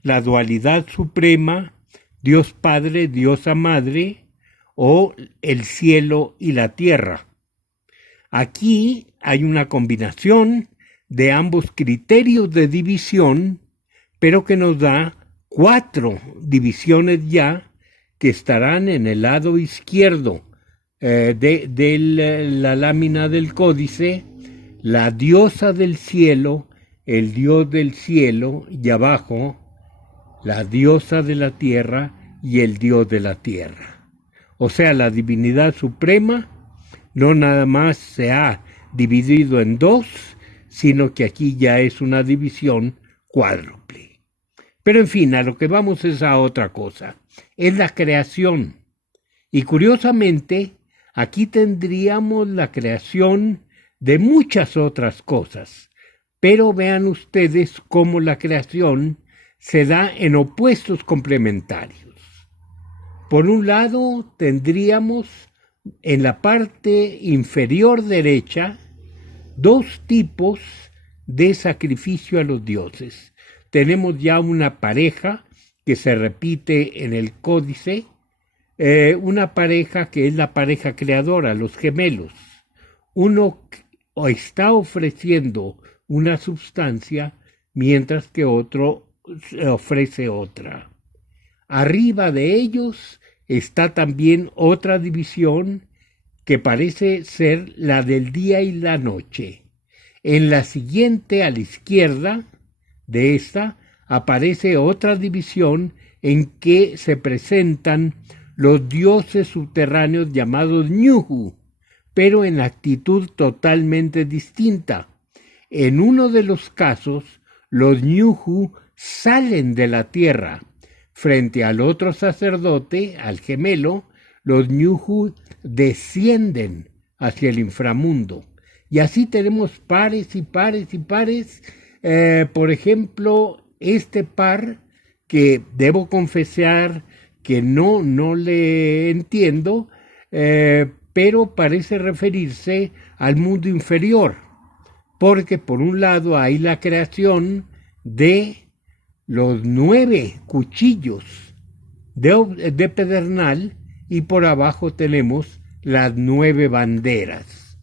la dualidad suprema, Dios Padre, Diosa Madre, o el cielo y la tierra. Aquí hay una combinación de ambos criterios de división, pero que nos da 4 divisiones ya que estarán en el lado izquierdo de la lámina del códice: la diosa del cielo, el dios del cielo, y abajo la diosa de la tierra y el dios de la tierra. O sea, la divinidad suprema no nada más se ha dividido en 2, sino que aquí ya es una división cuádruple. Pero en fin, a lo que vamos es a otra cosa, es la creación. Y curiosamente, aquí tendríamos la creación de muchas otras cosas, pero vean ustedes cómo la creación se da en opuestos complementarios. Por un lado, tendríamos en la parte inferior derecha dos tipos de sacrificio a los dioses. Tenemos ya una pareja que se repite en el códice, una pareja que es la pareja creadora, los gemelos. Uno está ofreciendo una sustancia mientras que otro ofrece otra. Arriba de ellos está también otra división que parece ser la del día y la noche. En la siguiente, a la izquierda de esta, aparece otra división en que se presentan los dioses subterráneos llamados Ñuhu, pero en actitud totalmente distinta. En uno de los casos, los Ñuhu salen de la tierra. Frente al otro sacerdote, al gemelo, los Ñuhu descienden hacia el inframundo. Y así tenemos pares y pares y pares. Por ejemplo, este par que debo confesar que no le entiendo, pero parece referirse al mundo inferior, porque por un lado hay la creación de los 9 cuchillos de pedernal y por abajo tenemos las 9 banderas.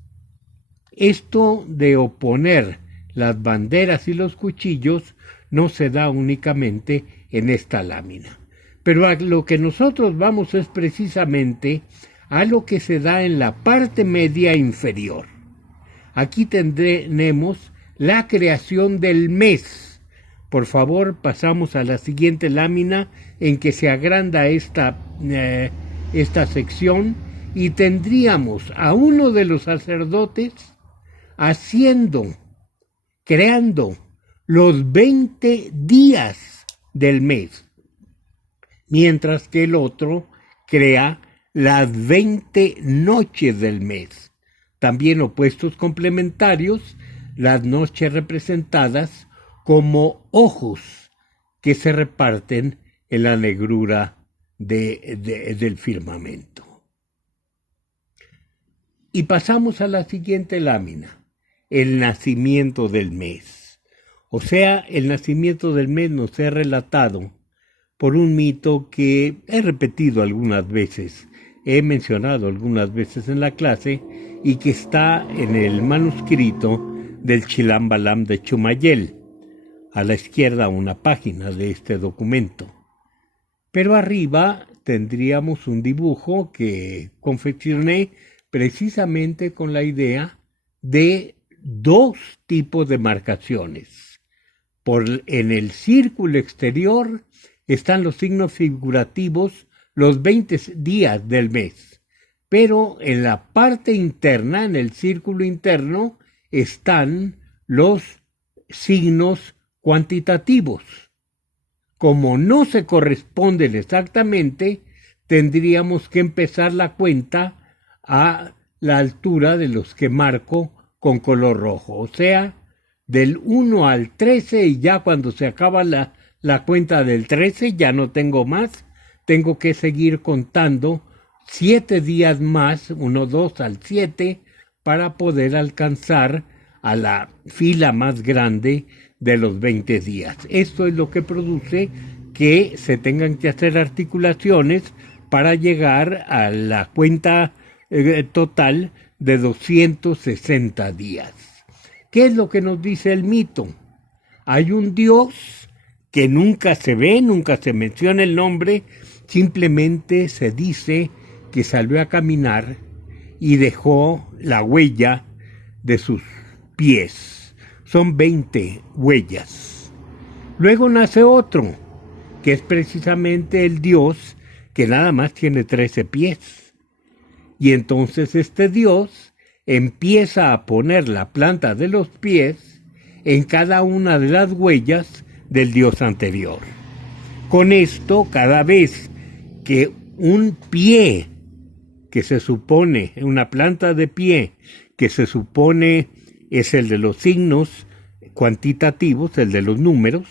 Esto de oponer las banderas y los cuchillos no se da únicamente en esta lámina. Pero a lo que nosotros vamos es precisamente a lo que se da en la parte media inferior. Aquí tenemos la creación del mes. Por favor, pasamos a la siguiente lámina en que se agranda esta sección y tendríamos a uno de los sacerdotes creando los 20 días del mes, mientras que el otro crea las 20 noches del mes. También opuestos complementarios, las noches representadas como ojos que se reparten en la negrura del firmamento. Y pasamos a la siguiente lámina, el nacimiento del mes. O sea, el nacimiento del mes nos es relatado por un mito que he repetido algunas veces, he mencionado algunas veces en la clase y que está en el manuscrito del Chilam Balam de Chumayel, a la izquierda una página de este documento. Pero arriba tendríamos un dibujo que confeccioné precisamente con la idea de dos tipos de marcaciones. En el círculo exterior están los signos figurativos, los 20 días del mes, pero en la parte interna, en el círculo interno, están los signos cuantitativos. Como no se corresponden exactamente, tendríamos que empezar la cuenta a la altura de los que marco con color rojo, o sea, del 1 al 13, y ya cuando se acaba la cuenta del 13 ya no tengo más, tengo que seguir contando 7 días más, 1, 2 al 7, para poder alcanzar a la fila más grande de los 20 días. Esto es lo que produce que se tengan que hacer articulaciones para llegar a la cuenta total de 260 días. ¿Qué es lo que nos dice el mito? Hay un Dios que nunca se ve, nunca se menciona el nombre, simplemente se dice que salió a caminar y dejó la huella de sus pies. Son 20 huellas. Luego nace otro, que es precisamente el Dios que nada más tiene 13 pies. Y entonces este Dios empieza a poner la planta de los pies en cada una de las huellas del Dios anterior. Con esto, cada vez que un pie que se supone, una planta de pie que se supone es el de los signos cuantitativos, el de los números,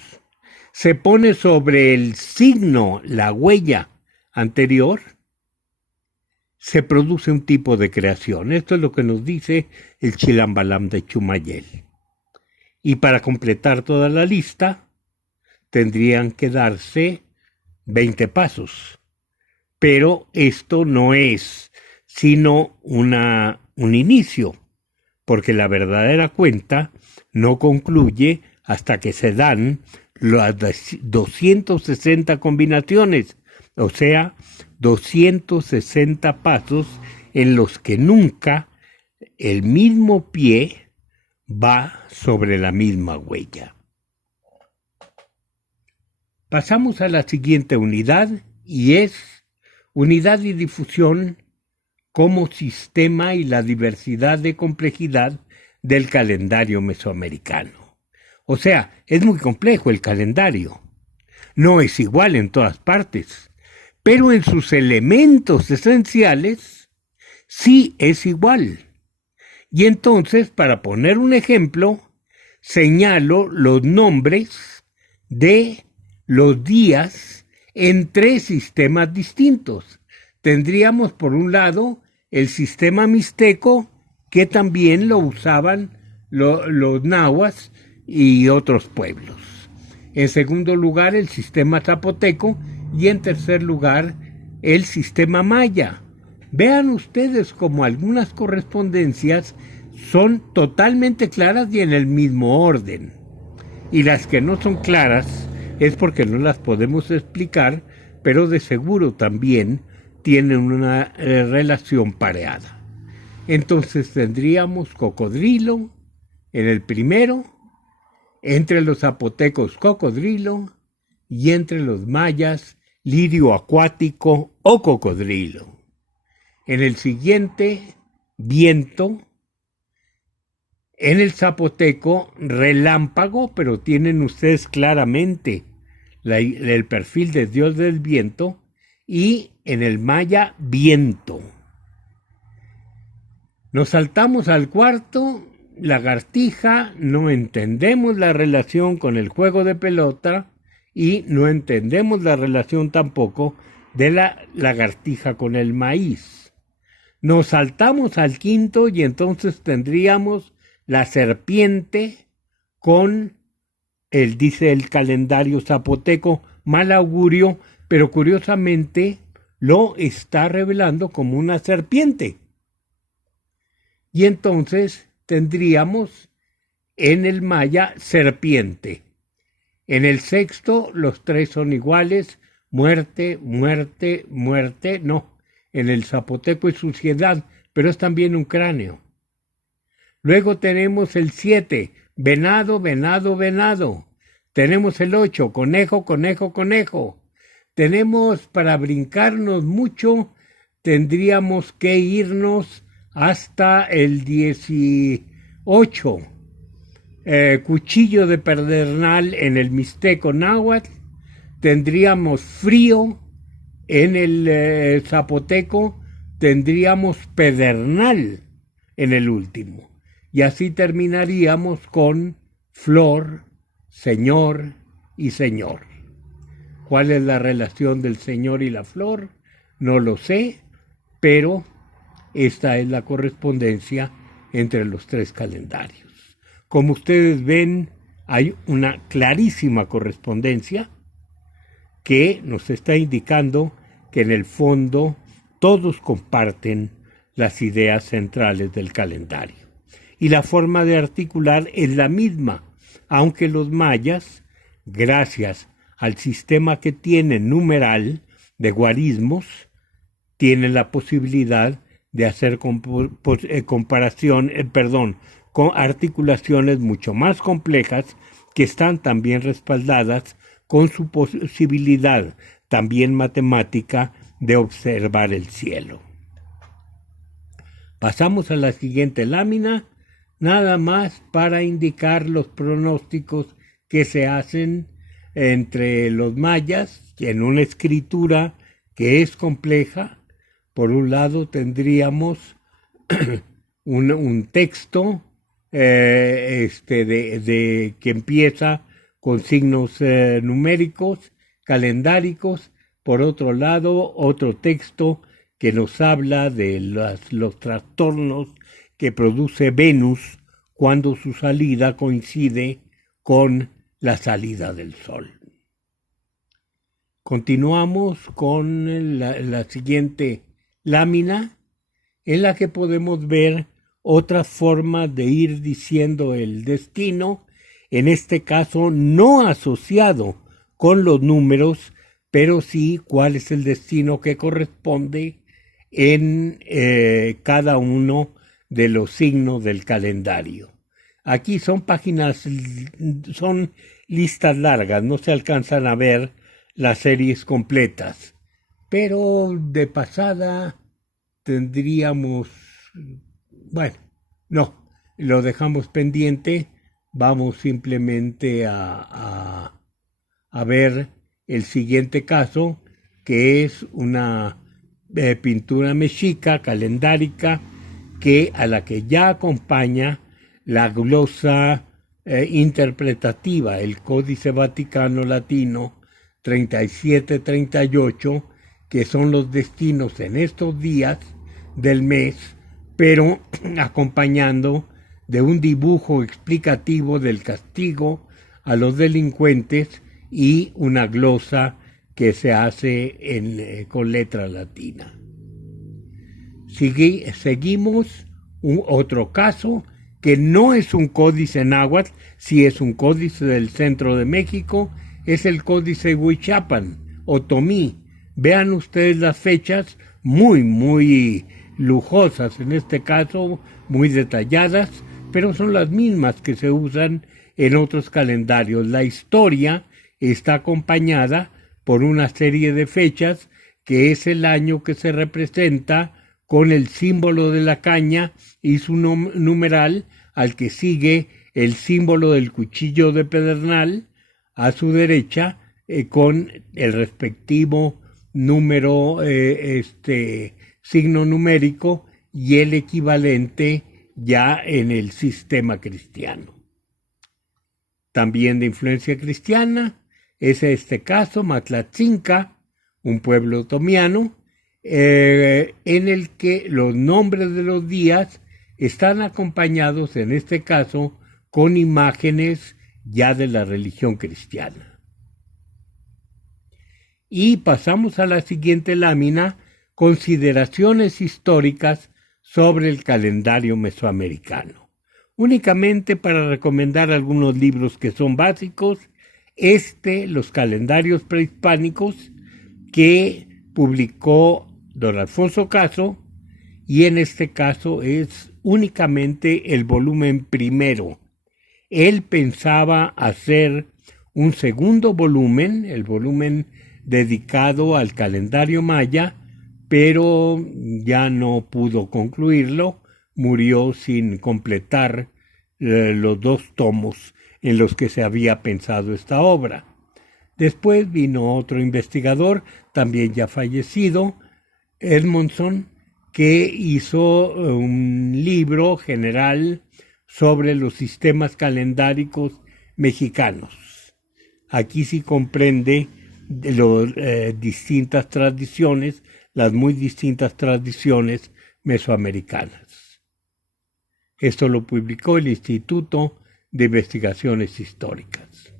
se pone sobre el signo, la huella anterior, se produce un tipo de creación. Esto es lo que nos dice el Chilambalam de Chumayel. Y para completar toda la lista, tendrían que darse 20 pasos. Pero esto no es sino un inicio, porque la verdadera cuenta no concluye hasta que se dan las 260 combinaciones, o sea, 260 pasos en los que nunca el mismo pie va sobre la misma huella. Pasamos a la siguiente unidad y es unidad y difusión como sistema y la diversidad de complejidad del calendario mesoamericano. O sea, es muy complejo el calendario. No es igual en todas partes, pero en sus elementos esenciales sí es igual. Y entonces, para poner un ejemplo, señalo los nombres de los días en 3 sistemas distintos. Tendríamos por un lado el sistema mixteco, que también lo usaban los nahuas y otros pueblos. En segundo lugar, el sistema zapoteco y en tercer lugar, el sistema maya. Vean ustedes cómo algunas correspondencias son totalmente claras y en el mismo orden. Y las que no son claras es porque no las podemos explicar, pero de seguro también tienen una relación pareada. Entonces tendríamos cocodrilo en el primero, entre los zapotecos cocodrilo y entre los mayas lirio acuático o cocodrilo. En el siguiente, viento. En el zapoteco, relámpago, pero tienen ustedes claramente el perfil de Dios del viento. Y en el maya, viento. Nos saltamos al cuarto, lagartija, no entendemos la relación con el juego de pelota y no entendemos la relación tampoco de la lagartija con el maíz. Nos saltamos al quinto y entonces tendríamos la serpiente con, dice el calendario zapoteco, mal augurio, pero curiosamente lo está revelando como una serpiente. Y entonces tendríamos en el maya serpiente. En el sexto los 3 son iguales, muerte, muerte, muerte, no. En el zapoteco es suciedad, pero es también un cráneo. Luego tenemos el 7, venado, venado, venado. Tenemos el 8, conejo, conejo, conejo. Tenemos, para brincarnos mucho, tendríamos que irnos hasta el 18. Cuchillo de pedernal en el mixteco náhuatl. Tendríamos frío en el zapoteco. Tendríamos pedernal en el último. Y así terminaríamos con flor, señor y señor. ¿Cuál es la relación del señor y la flor? No lo sé, pero esta es la correspondencia entre los 3 calendarios. Como ustedes ven, hay una clarísima correspondencia que nos está indicando que en el fondo todos comparten las ideas centrales del calendario. Y la forma de articular es la misma, aunque los mayas, gracias al sistema que tienen numeral de guarismos, tienen la posibilidad de hacer con articulaciones mucho más complejas que están también respaldadas con su posibilidad también matemática de observar el cielo. Pasamos a la siguiente lámina, nada más para indicar los pronósticos que se hacen entre los mayas en una escritura que es compleja. Por un lado tendríamos un texto que empieza con signos numéricos, calendáricos, por otro lado, otro texto que nos habla de los trastornos que produce Venus cuando su salida coincide con la salida del Sol. Continuamos con la siguiente lámina, en la que podemos ver otra forma de ir diciendo el destino, en este caso no asociado con los números, pero sí cuál es el destino que corresponde en cada uno de los signos del calendario. Aquí son páginas, son listas largas, no se alcanzan a ver las series completas, pero de pasada tendríamos, bueno, no, lo dejamos pendiente, vamos simplemente a ver el siguiente caso, que es una pintura mexica calendárica a la que ya acompaña la glosa interpretativa, el Códice Vaticano Latino 3738, que son los destinos en estos días del mes, pero acompañando de un dibujo explicativo del castigo a los delincuentes y una glosa que se hace con letra latina. Seguimos otro caso que no es un códice náhuatl, sí es un códice del centro de México, es el códice Huichapan, Otomí. Vean ustedes las fechas, muy lujosas en este caso, muy detalladas, pero son las mismas que se usan en otros calendarios. La historia está acompañada por una serie de fechas, que es el año que se representa con el símbolo de la caña y su numeral, al que sigue el símbolo del cuchillo de pedernal a su derecha, con el respectivo número, signo numérico y el equivalente ya en el sistema cristiano. También de influencia cristiana es este caso Matlatzinca, un pueblo otomiano, en el que los nombres de los días están acompañados, en este caso, con imágenes ya de la religión cristiana. Y pasamos a la siguiente lámina, consideraciones históricas sobre el calendario mesoamericano. Únicamente para recomendar algunos libros que son básicos, los calendarios prehispánicos que publicó don Alfonso Caso, y en este caso es únicamente el volumen primero. Él pensaba hacer un segundo volumen, el volumen dedicado al calendario maya, pero ya no pudo concluirlo, murió sin completar los 2 tomos en los que se había pensado esta obra. Después vino otro investigador, también ya fallecido, Edmondson, que hizo un libro general sobre los sistemas calendáricos mexicanos. Aquí sí comprende las distintas tradiciones, las muy distintas tradiciones mesoamericanas. Esto lo publicó el Instituto de Investigaciones Históricas.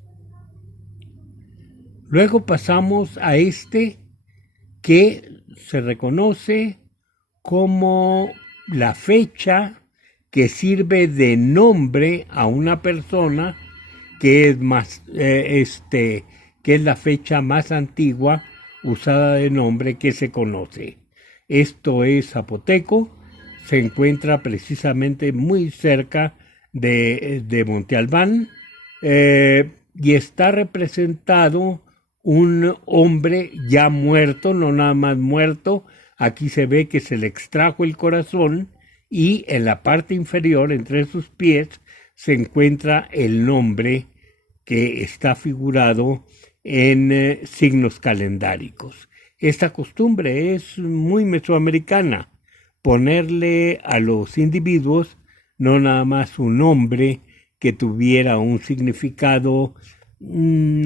Luego pasamos a que se reconoce como la fecha que sirve de nombre a una persona, que es que es la fecha más antigua usada de nombre que se conoce. Esto es zapoteco, se encuentra precisamente muy cerca de Monte Albán, y está representado un hombre ya muerto, no nada más muerto. Aquí se ve que se le extrajo el corazón y en la parte inferior, entre sus pies, se encuentra el nombre que está figurado en signos calendáricos. Esta costumbre es muy mesoamericana, ponerle a los individuos no nada más un nombre que tuviera un significado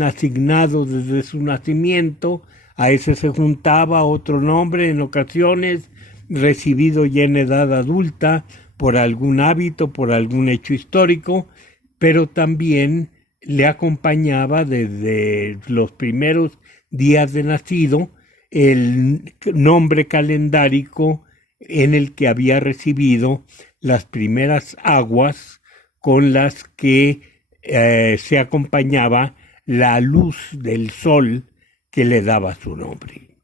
asignado desde su nacimiento A ese se juntaba otro nombre en ocasiones, recibido ya en edad adulta, por algún hábito, por algún hecho histórico, pero también le acompañaba desde los primeros días de nacido el nombre calendárico en el que había recibido las primeras aguas con las que se acompañaba la luz del sol que le daba su nombre.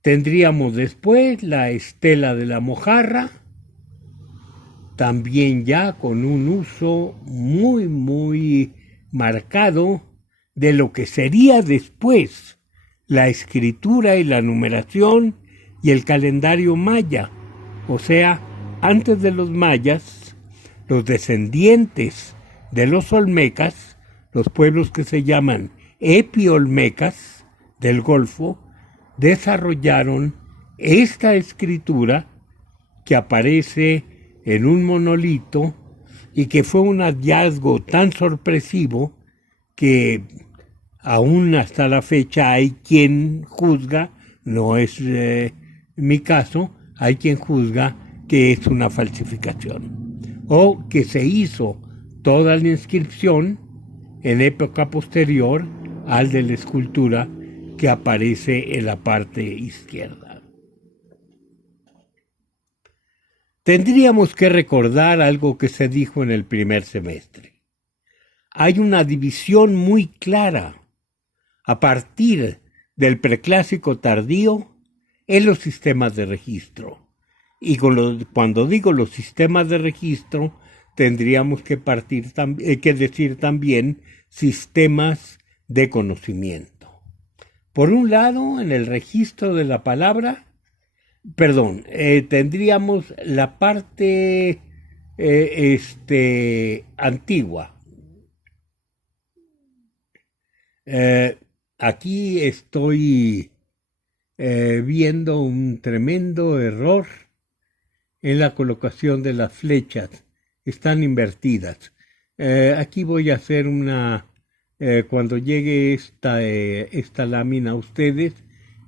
Tendríamos después la estela de la mojarra, también ya con un uso muy marcado de lo que sería después la escritura y la numeración y el calendario maya. O sea, antes de los mayas, los descendientes de los olmecas, los pueblos que se llaman epiolmecas del Golfo, desarrollaron esta escritura que aparece en un monolito y que fue un hallazgo tan sorpresivo que aún hasta la fecha hay quien juzga, no es mi caso, hay quien juzga que es una falsificación o que se hizo toda la inscripción en época posterior al de la escultura que aparece en la parte izquierda. Tendríamos que recordar algo que se dijo en el primer semestre. Hay una división muy clara a partir del preclásico tardío en los sistemas de registro. Y cuando digo los sistemas de registro, tendríamos que decir también sistemas de conocimiento. Por un lado, en el registro de la palabra, tendríamos la parte antigua. Aquí estoy viendo un tremendo error en la colocación de las flechas. Están invertidas. Aquí voy a hacer cuando llegue esta lámina a ustedes,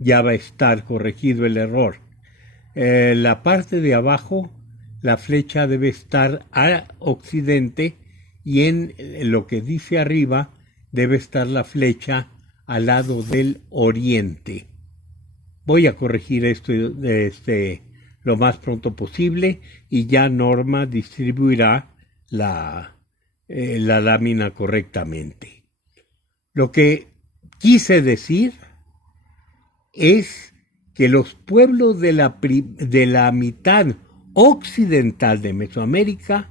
ya va a estar corregido el error. La parte de abajo, la flecha debe estar a occidente y en lo que dice arriba debe estar la flecha al lado del oriente. Voy a corregir esto lo más pronto posible y ya Norma distribuirá la lámina correctamente. Lo que quise decir es que los pueblos de la mitad occidental de Mesoamérica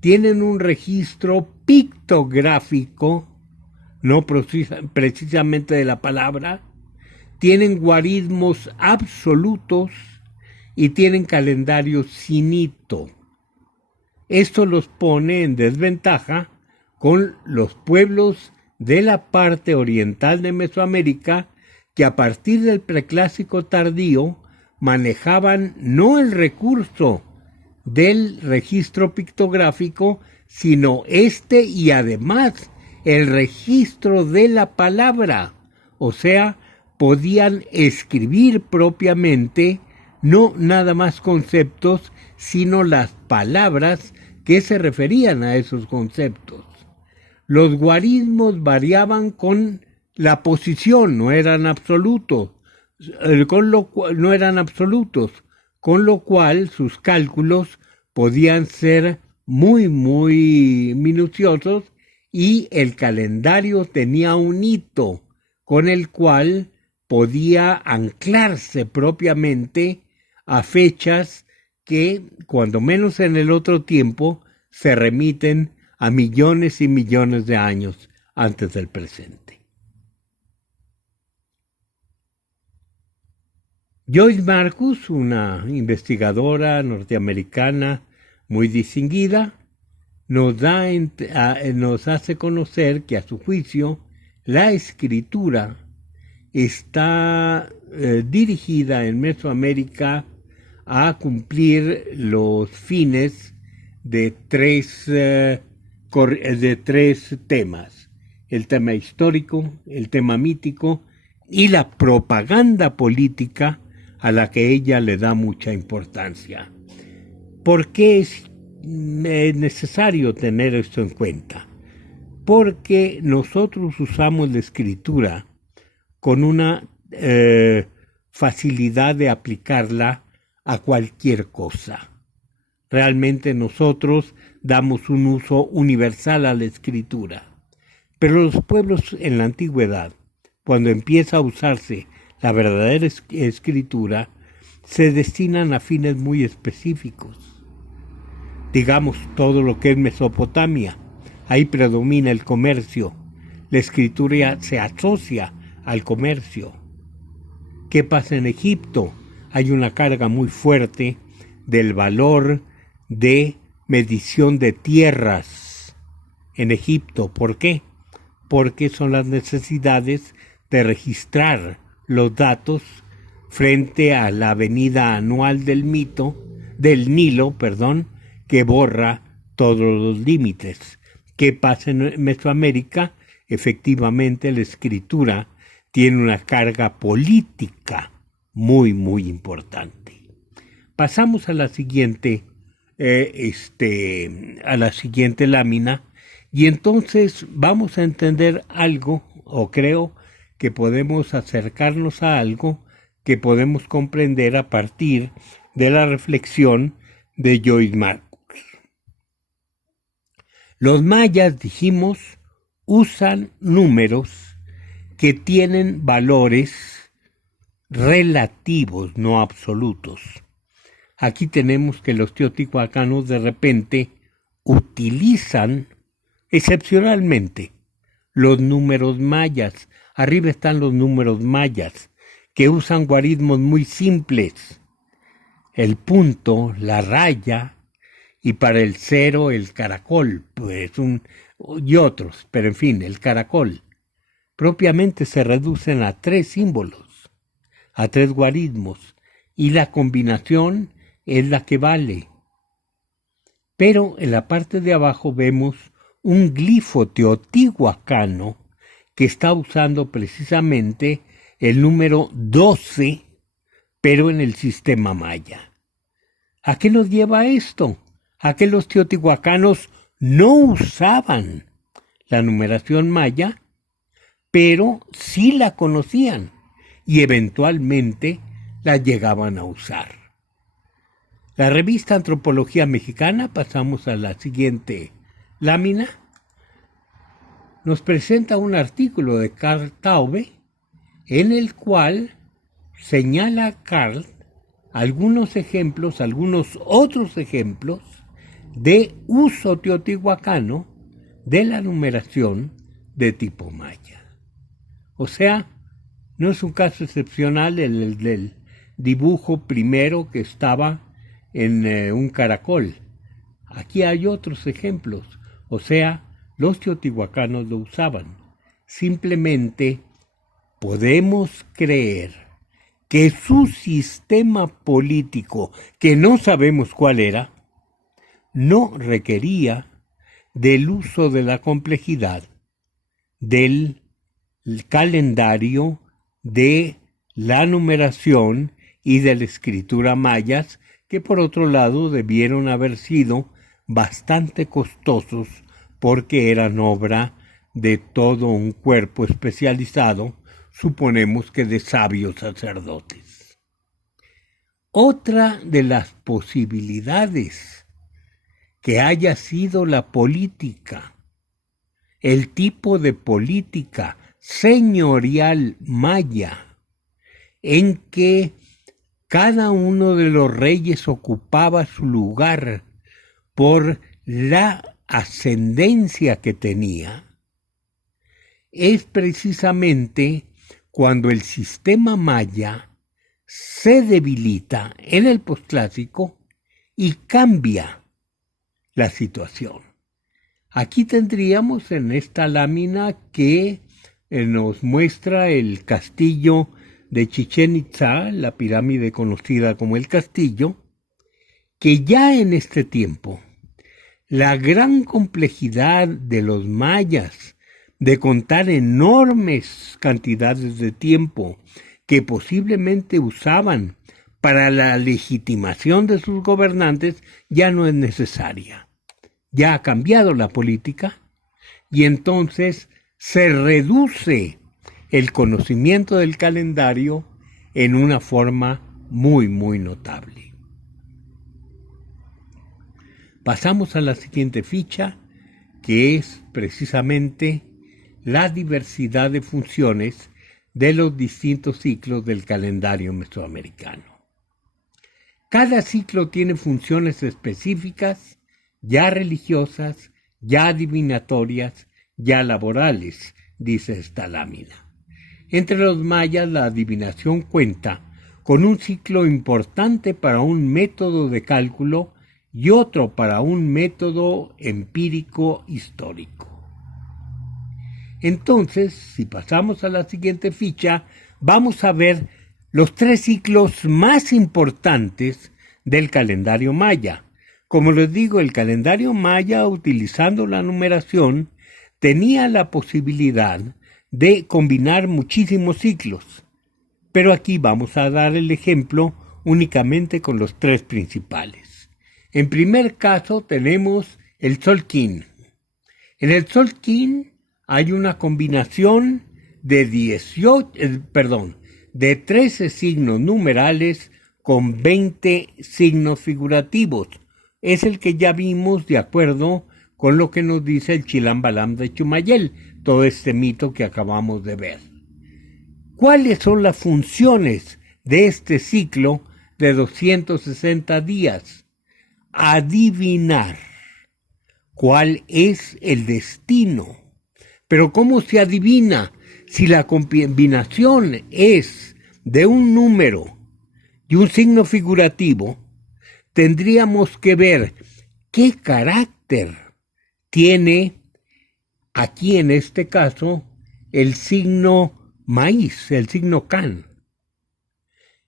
tienen un registro pictográfico, no precisamente de la palabra, tienen guarismos absolutos y tienen calendarios sin hito. Esto los pone en desventaja con los pueblos de la parte oriental de Mesoamérica que a partir del preclásico tardío manejaban no el recurso del registro pictográfico, sino y además el registro de la palabra, o sea, podían escribir propiamente no nada más conceptos, sino las palabras que se referían a esos conceptos. Los guarismos variaban con la posición, no eran absolutos, con lo cual sus cálculos podían ser muy minuciosos y el calendario tenía un hito con el cual podía anclarse propiamente a fechas que, cuando menos en el otro tiempo, se remiten a millones y millones de años antes del presente. Joyce Marcus, una investigadora norteamericana muy distinguida, nos hace conocer que a su juicio la escritura está dirigida en Mesoamérica a cumplir los fines de tres temas: el tema histórico, el tema mítico y la propaganda política a la que ella le da mucha importancia. ¿Por qué es necesario tener esto en cuenta? Porque nosotros usamos la escritura con una facilidad de aplicarla a cualquier cosa. Realmente nosotros damos un uso universal a la escritura. Pero los pueblos en la antigüedad, cuando empieza a usarse la verdadera escritura, se destinan a fines muy específicos. Digamos, todo lo que es Mesopotamia, ahí predomina el comercio. La escritura se asocia al comercio. ¿Qué pasa en Egipto? Hay una carga muy fuerte del valor de medición de tierras en Egipto. ¿Por qué? Porque son las necesidades de registrar los datos frente a la avenida anual del Nilo, que borra todos los límites. ¿Qué pasa en Mesoamérica? Efectivamente, la escritura tiene una carga política muy, muy importante. Pasamos a la siguiente, lámina, y entonces vamos a entender algo, o creo que podemos acercarnos a algo que podemos comprender a partir de la reflexión de Joyce Marcus. Los mayas, dijimos, usan números que tienen valores relativos, no absolutos. Aquí tenemos que los teotihuacanos de repente utilizan excepcionalmente los números mayas. Arriba están los números mayas, que usan guarismos muy simples. El punto, la raya, y para el 0 el caracol, y otros, pero en fin, el caracol. Propiamente se reducen a 3 símbolos, a 3 guarismos, y la combinación es la que vale. Pero en la parte de abajo vemos un glifo teotihuacano que está usando precisamente el número 12, pero en el sistema maya. ¿A qué nos lleva esto? A que los teotihuacanos no usaban la numeración maya, pero sí la conocían y eventualmente la llegaban a usar. La revista Antropología Mexicana, pasamos a la siguiente lámina, nos presenta un artículo de Carl Taube en el cual señala Carl algunos otros ejemplos de uso teotihuacano de la numeración de tipo maya. O sea, no es un caso excepcional el del dibujo primero que estaba en un caracol. Aquí hay otros ejemplos, o sea, los teotihuacanos lo usaban. Simplemente podemos creer que su sistema político, que no sabemos cuál era, no requería del uso de la complejidad del calendario, de la numeración y de la escritura mayas, que por otro lado debieron haber sido bastante costosos porque eran obra de todo un cuerpo especializado, suponemos que de sabios sacerdotes. Otra de las posibilidades que haya sido la política, el tipo de política señorial maya, en que cada uno de los reyes ocupaba su lugar por la ascendencia que tenía, es precisamente cuando el sistema maya se debilita en el posclásico y cambia la situación. Aquí tendríamos en esta lámina que nos muestra el castillo de Chichén Itzá, la pirámide conocida como el castillo, que ya en este tiempo la gran complejidad de los mayas de contar enormes cantidades de tiempo que posiblemente usaban para la legitimación de sus gobernantes ya no es necesaria. Ya ha cambiado la política y entonces se reduce el conocimiento del calendario en una forma muy, muy notable. Pasamos a la siguiente ficha, que es precisamente la diversidad de funciones de los distintos ciclos del calendario mesoamericano. Cada ciclo tiene funciones específicas, ya religiosas, ya adivinatorias, ya laborales, dice esta lámina. Entre los mayas la adivinación cuenta con un ciclo importante para un método de cálculo y otro para un método empírico histórico. Entonces, si pasamos a la siguiente ficha, vamos a ver los 3 ciclos más importantes del calendario maya. Como les digo, el calendario maya, utilizando la numeración, tenía la posibilidad de combinar muchísimos ciclos. Pero aquí vamos a dar el ejemplo únicamente con los 3 principales. En primer caso tenemos el Tzolk'in. En el Tzolk'in hay una combinación de 13 signos numerales con 20 signos figurativos. Es el que ya vimos de acuerdo con lo que nos dice el Chilam Balam de Chumayel, todo este mito que acabamos de ver. ¿Cuáles son las funciones de este ciclo de 260 días? Adivinar cuál es el destino. Pero ¿cómo se adivina? Si la combinación es de un número y un signo figurativo, tendríamos que ver qué carácter tiene, aquí en este caso, el signo maíz, el signo Can.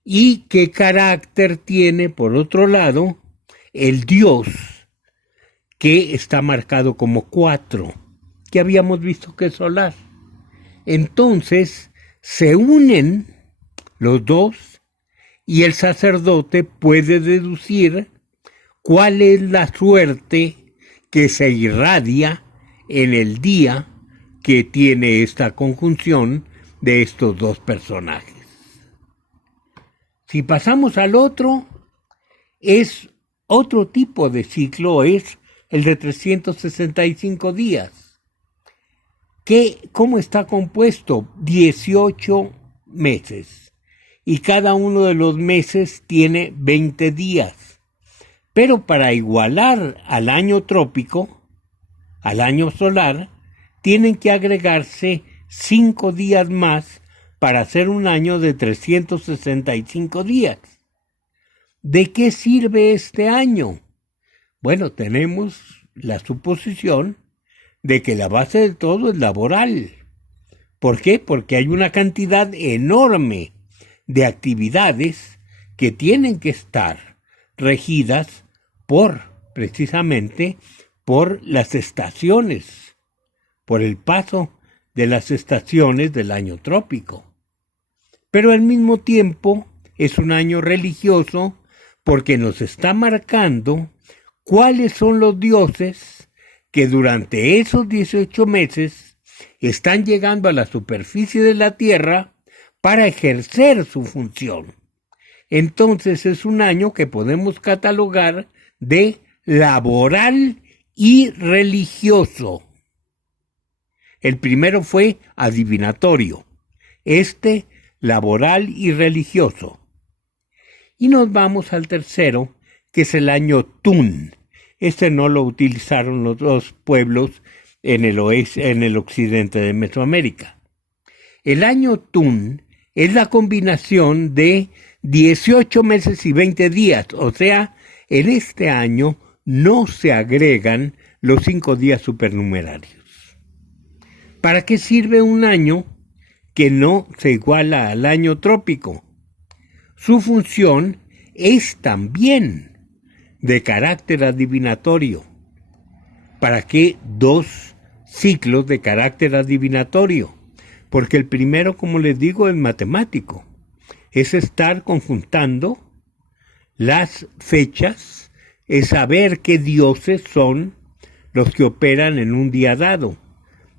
Y qué carácter tiene, por otro lado, el dios, que está marcado como 4, que habíamos visto que es solar. Entonces, se unen los dos y el sacerdote puede deducir cuál es la suerte que se irradia en el día que tiene esta conjunción de estos dos personajes. Si pasamos al otro, es otro tipo de ciclo, es el de 365 días. ¿Cómo está compuesto? 18 meses. Y cada uno de los meses tiene 20 días. Pero para igualar al año trópico, al año solar, tienen que agregarse 5 días más para hacer un año de 365 días. ¿De qué sirve este año? Bueno, tenemos la suposición de que la base de todo es laboral. ¿Por qué? Porque hay una cantidad enorme de actividades que tienen que estar regidas precisamente por las estaciones, por el paso de las estaciones del año trópico. Pero al mismo tiempo es un año religioso porque nos está marcando cuáles son los dioses que durante esos 18 meses están llegando a la superficie de la Tierra para ejercer su función. Entonces es un año que podemos catalogar de laboral y religioso. El primero fue adivinatorio, laboral y religioso. Y nos vamos al tercero, que es el año Tun. No lo utilizaron los dos pueblos en el occidente de Mesoamérica. El año Tun es la combinación de 18 meses y 20 días, o sea, en este año no se agregan los 5 días supernumerarios. ¿Para qué sirve un año que no se iguala al año trópico? Su función es también de carácter adivinatorio, para que dos ciclos de carácter adivinatorio, porque el primero, como les digo, es matemático, es estar conjuntando las fechas, es saber qué dioses son los que operan en un día dado,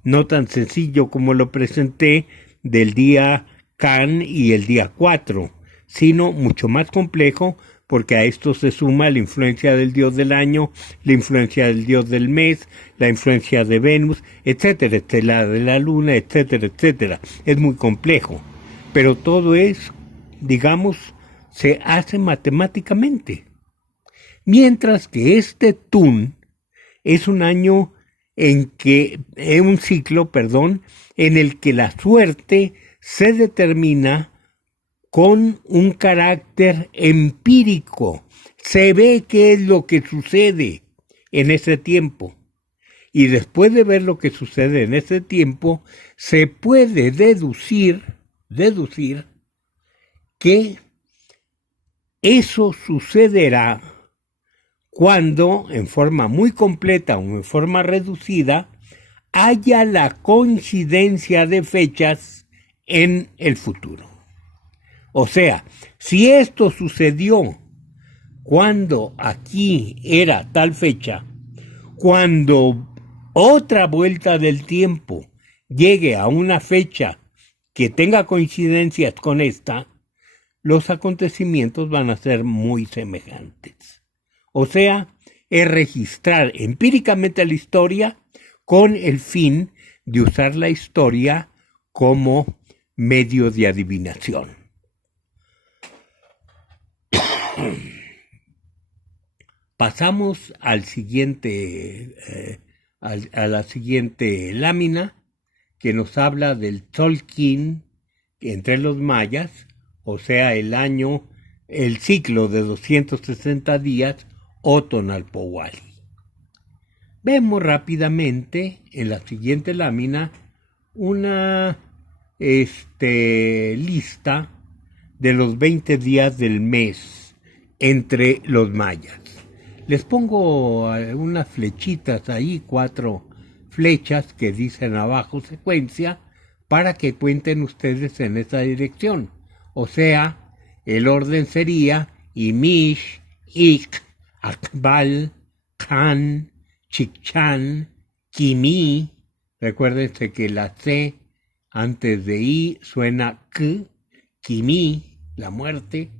no tan sencillo como lo presenté del día Can y el día 4, sino mucho más complejo, porque a esto se suma la influencia del dios del año, la influencia del dios del mes, la influencia de Venus, etcétera, la de la luna, etcétera, etcétera. Es muy complejo, pero todo es, digamos, se hace matemáticamente. Mientras que este Tun es un año un ciclo, en el que la suerte se determina con un carácter empírico. Se ve qué es lo que sucede en ese tiempo. Y después de ver lo que sucede en ese tiempo, se puede deducir que eso sucederá cuando, en forma muy completa o en forma reducida, haya la coincidencia de fechas en el futuro. O sea, si esto sucedió cuando aquí era tal fecha, cuando otra vuelta del tiempo llegue a una fecha que tenga coincidencias con esta, los acontecimientos van a ser muy semejantes. O sea, es registrar empíricamente la historia con el fin de usar la historia como medio de adivinación. Pasamos al siguiente, a la siguiente lámina, que nos habla del Tzolk'in entre los mayas, o sea, el ciclo de 260 días, o Tonalpowali. Vemos rápidamente en la siguiente lámina una lista de los 20 días del mes entre los mayas. Les pongo unas flechitas ahí, 4 flechas que dicen abajo secuencia, para que cuenten ustedes en esa dirección. O sea, el orden sería Imish, Ik, Akbal, Khan, Chikchan, Kimi. Recuérdense que la C antes de I suena K, Kimi, la muerte,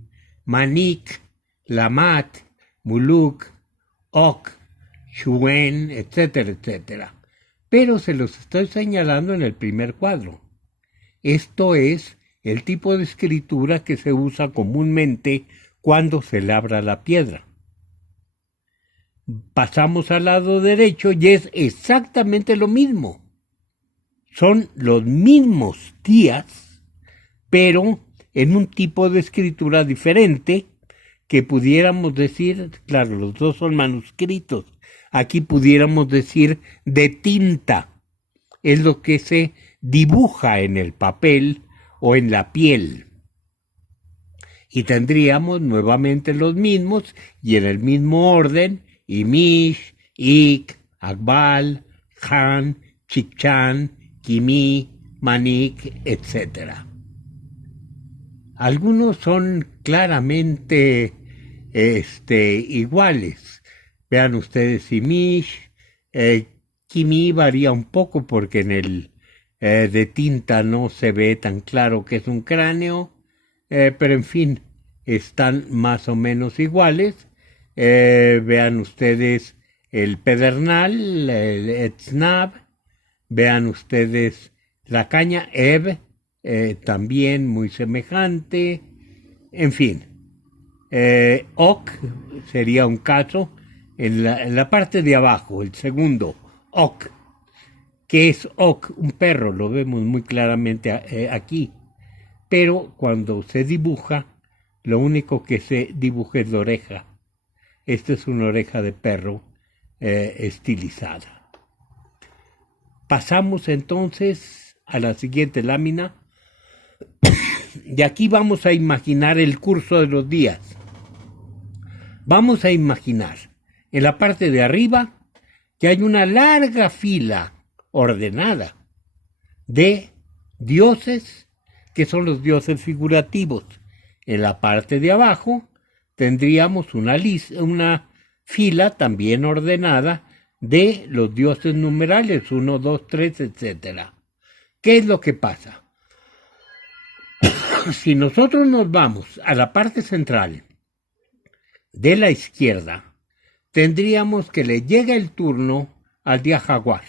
Manik, Lamat, Muluk, Ok, Shuen, etcétera, etcétera. Pero se los estoy señalando en el primer cuadro. Esto es el tipo de escritura que se usa comúnmente cuando se labra la piedra. Pasamos al lado derecho y es exactamente lo mismo. Son los mismos días, pero en un tipo de escritura diferente, que pudiéramos decir, claro, los dos son manuscritos, aquí pudiéramos decir de tinta, es lo que se dibuja en el papel o en la piel. Y tendríamos nuevamente los mismos y en el mismo orden, Imish, Ik, Akbal, Khan, Chikchan, Kimi, Manik, etc. Algunos son claramente iguales. Vean ustedes Imish, Kimi varía un poco porque en el de tinta no se ve tan claro que es un cráneo, pero en fin, están más o menos iguales. Vean ustedes el pedernal, el etznab, vean ustedes la caña, Ev, también muy semejante, en fin. Ok sería un caso en la parte de abajo, el segundo, Ok. ¿Qué es Ok? Un perro, lo vemos muy claramente aquí. Pero cuando se dibuja, lo único que se dibuja es la oreja. Esta es una oreja de perro estilizada. Pasamos entonces a la siguiente lámina. De aquí vamos a imaginar el curso de los días. Vamos a imaginar en la parte de arriba que hay una larga fila ordenada de dioses, que son los dioses figurativos. En la parte de abajo tendríamos una fila también ordenada de los dioses numerales, 1, 2, 3, etc. ¿Qué es lo que pasa? Si nosotros nos vamos a la parte central de la izquierda, tendríamos que le llega el turno al día jaguar.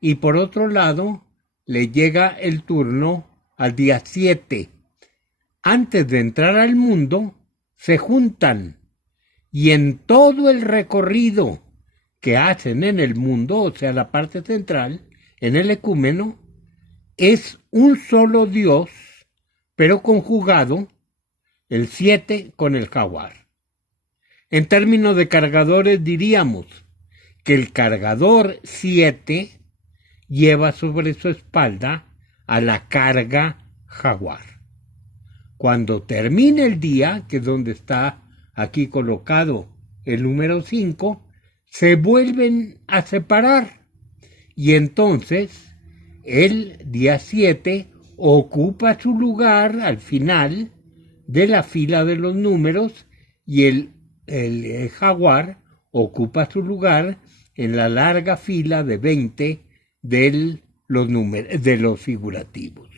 Y por otro lado, le llega el turno al día 7. Antes de entrar al mundo, se juntan. Y en todo el recorrido que hacen en el mundo, o sea, la parte central, en el ecúmeno, es un solo Dios, pero conjugado, el 7 con el jaguar. En términos de cargadores diríamos que el cargador 7 lleva sobre su espalda a la carga jaguar. Cuando termine el día, que es donde está aquí colocado el número 5, se vuelven a separar. Y entonces el día 7 ocupa su lugar al final de la fila de los números y el jaguar ocupa su lugar en la larga fila de 20 de los figurativos.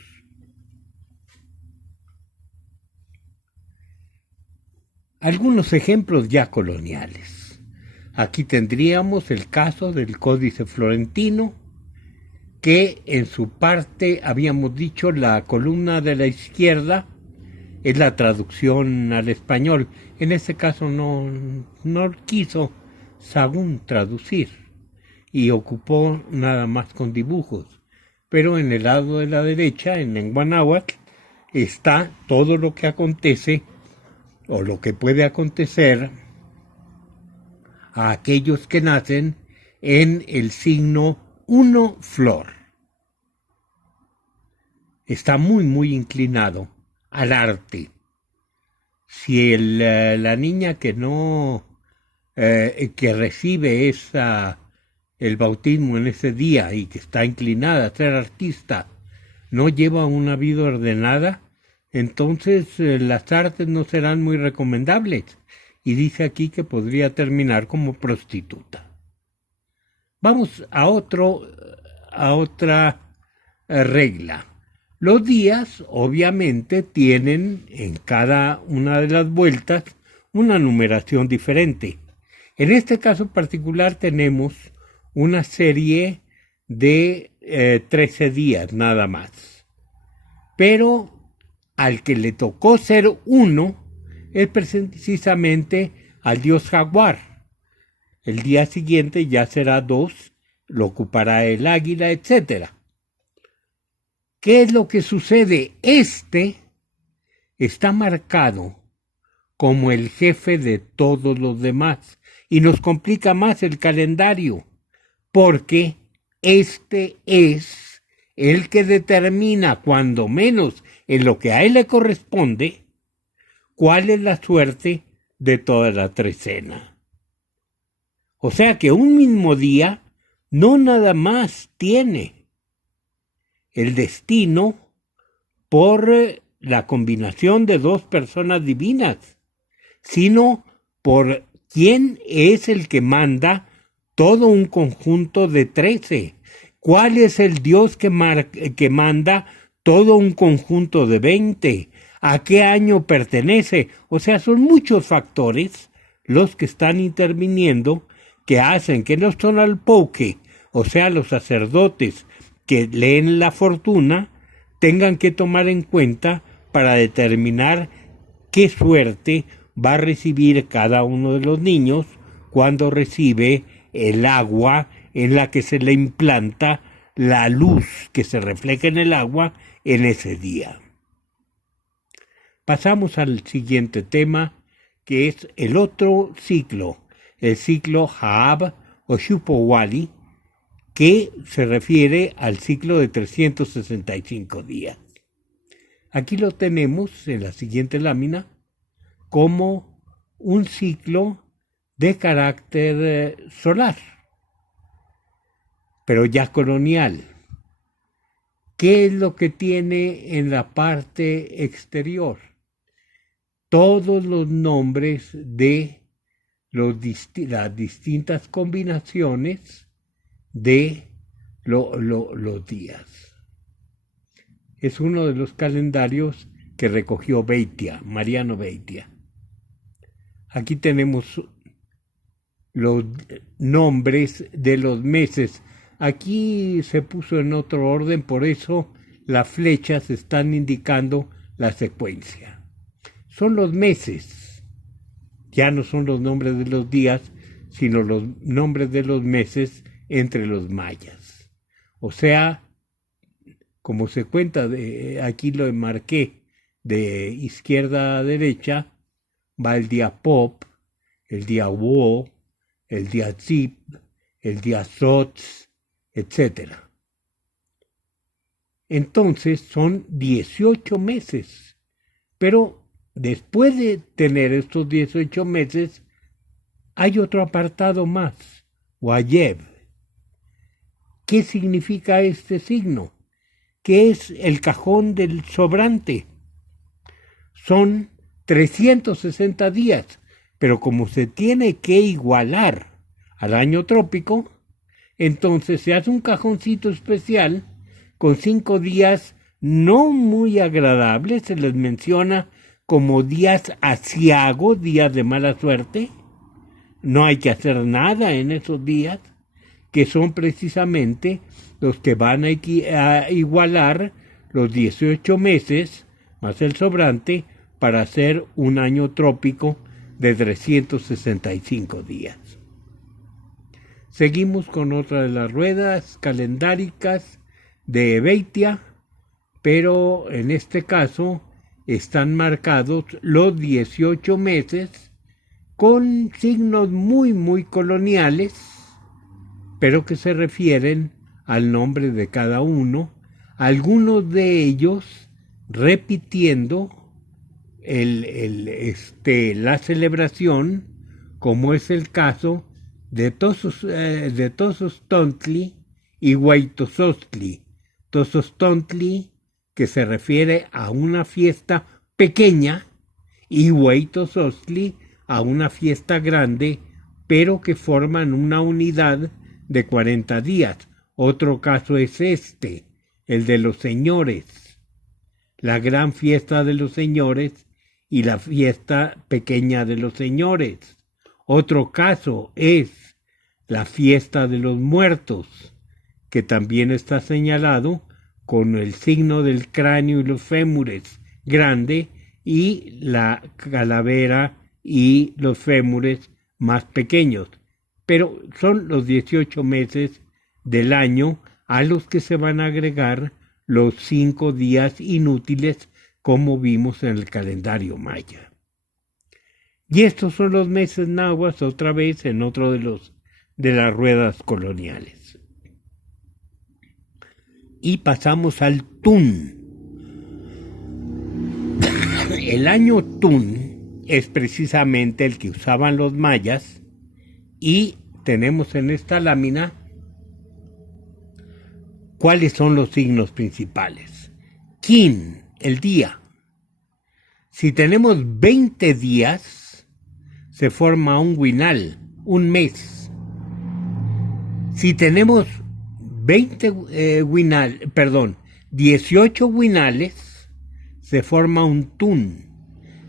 Algunos ejemplos ya coloniales. Aquí tendríamos el caso del Códice Florentino, que en su parte, habíamos dicho, la columna de la izquierda es la traducción al español. En este caso no quiso Sahagún traducir y ocupó nada más con dibujos. Pero en el lado de la derecha, en lengua náhuatl, está todo lo que acontece o lo que puede acontecer a aquellos que nacen en el signo 1 flor. Está muy inclinado al arte. Si la niña que que recibe el bautismo en ese día y que está inclinada a ser artista no lleva una vida ordenada, entonces las artes no serán muy recomendables. Y dice aquí que podría terminar como prostituta. Vamos a otra regla. Los días, obviamente, tienen en cada una de las vueltas una numeración diferente. En este caso particular tenemos una serie de 13 días nada más. Pero al que le tocó ser 1 es precisamente al dios jaguar. El día siguiente ya será 2, lo ocupará el águila, etc. ¿Qué es lo que sucede? Este está marcado como el jefe de todos los demás y nos complica más el calendario, porque este es el que determina, cuando menos en lo que a él le corresponde, cuál es la suerte de toda la trecena. O sea que un mismo día no nada más tiene el destino por la combinación de dos personas divinas, sino por quién es el que manda todo un conjunto de 13. ¿Cuál es el Dios que manda todo un conjunto de 20? ¿A qué año pertenece? O sea, son muchos factores los que están interviniendo que hacen que no son al poke, o sea, los sacerdotes que leen la fortuna, tengan que tomar en cuenta para determinar qué suerte va a recibir cada uno de los niños cuando recibe el agua en la que se le implanta la luz que se refleja en el agua en ese día. Pasamos al siguiente tema, que es el otro ciclo, el ciclo Haab o Shupowali, que se refiere al ciclo de 365 días. Aquí lo tenemos en la siguiente lámina como un ciclo de carácter solar. pero ya colonial. ¿Qué es lo que tiene en la parte exterior? Todos los nombres de las distintas combinaciones de los días. Es uno de los calendarios que recogió Beitia, Mariano Beitia. Aquí tenemos los nombres de los meses. Aquí se puso en otro orden, por eso las flechas están indicando la secuencia. Son los meses, ya no son los nombres de los días, sino los nombres de los meses entre los mayas. O sea, como se cuenta, aquí lo marqué, de izquierda a derecha, va el día Pop, el día Wo, el día Zip, el día Sotz, etc. Entonces son 18 meses, pero después de tener estos 18 meses, hay otro apartado más, Wayeb. ¿Qué significa este signo? Que es el cajón del sobrante. Son 360 días, pero como se tiene que igualar al año trópico, entonces se hace un cajoncito especial con 5 días no muy agradables, se les menciona como días aciagos, días de mala suerte. No hay que hacer nada en esos días, que son precisamente los que van a igualar los 18 meses más el sobrante para hacer un año trópico de 365 días. Seguimos con otra de las ruedas calendáricas de Beitia, pero en este caso están marcados los 18 meses con signos muy coloniales, pero que se refieren al nombre de cada uno, algunos de ellos repitiendo la celebración, como es el caso de Tozostontli y Huaytozostli. Tozostontli, que se refiere a una fiesta pequeña, y Huaytozostli a una fiesta grande, pero que forman una unidad de 40 días. Otro caso es el de los señores, la gran fiesta de los señores y la fiesta pequeña de los señores. Otro caso es la fiesta de los muertos, que también está señalado con el signo del cráneo y los fémures grande y la calavera y los fémures más pequeños. Pero son los 18 meses del año a los que se van a agregar los 5 días inútiles, como vimos en el calendario maya. Y estos son los meses náhuatl, otra vez en otro de las ruedas coloniales. Y pasamos al Tun. El año Tun es precisamente el que usaban los mayas, y tenemos en esta lámina cuáles son los signos principales. Kin, el día. Si tenemos 20 días, se forma un winal, un mes. Si tenemos 18 winales, se forma un tun.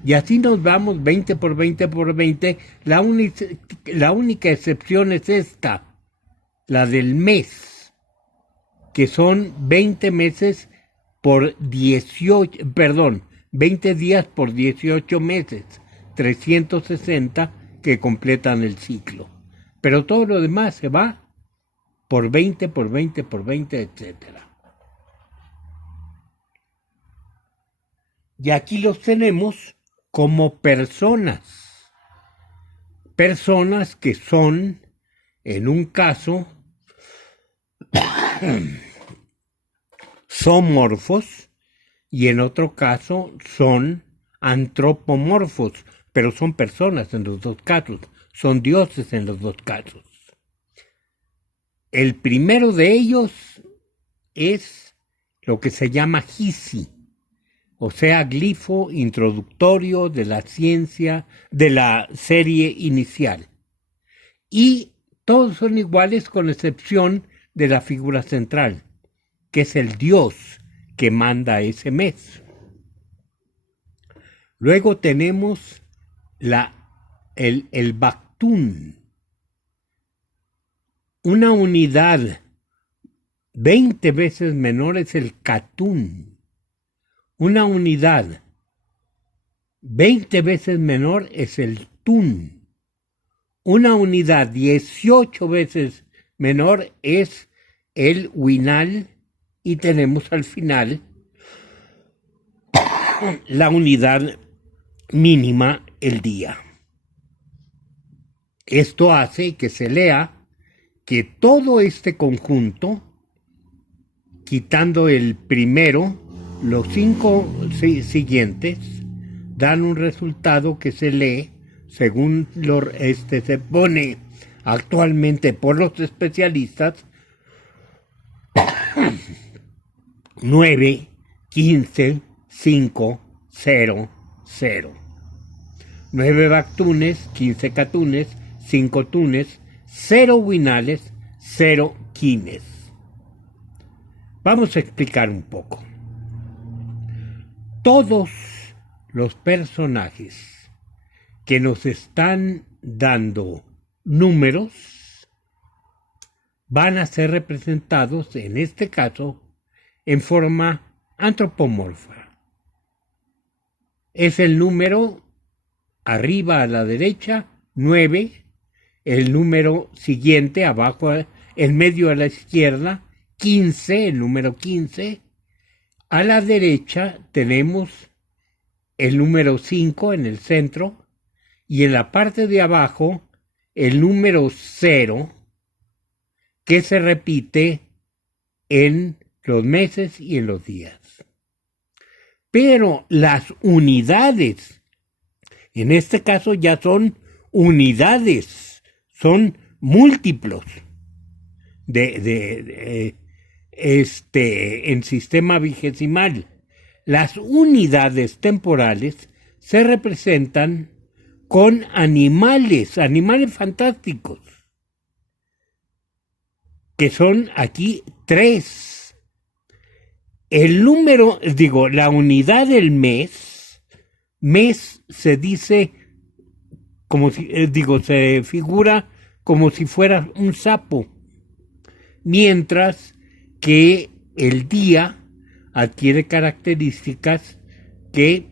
Y así nos vamos 20 por 20 por 20. La única excepción es esta, la del mes, que son 20 meses por 20 días por 18 meses, 360 que completan el ciclo. Pero todo lo demás se va por 20, por 20, por 20, etc. Y aquí los tenemos como personas. Personas que son, en un caso, zoomorfos, y en otro caso son antropomorfos, pero son personas en los dos casos, son dioses en los dos casos. El primero de ellos es lo que se llama GISI, o sea, glifo introductorio de la ciencia de la serie inicial. Y todos son iguales con excepción de la figura central, que es el dios que manda ese mes. Luego tenemos el Bactún, una unidad 20 veces menor es el Catún, una unidad 20 veces menor es el Tún, una unidad 18 veces menor es el Huinal, y tenemos al final la unidad mínima, el día. Esto hace que se lea que todo este conjunto, quitando el primero, los 5 siguientes, dan un resultado que se lee, según se pone actualmente por los especialistas, 9, 15, 5, 0, 0. 9 Bactunes, 15 Catunes, 5 Tunes, 0 Huinales, 0 Quines. Vamos a explicar un poco. Todos los personajes que nos están dando números van a ser representados, en este caso, en forma antropomorfa. Es el número arriba a la derecha, 9, el número siguiente abajo, en medio a la izquierda, 15, el número 15. A la derecha tenemos el número 5 en el centro y en la parte de abajo el número 0, que se repite en los meses y en los días. Pero las unidades, en este caso ya son unidades, son múltiplos en sistema vigesimal. Las unidades temporales se representan con animales fantásticos, que son aquí 3. El número, la unidad del mes se dice como si, se figura como si fuera un sapo, mientras que el día adquiere características que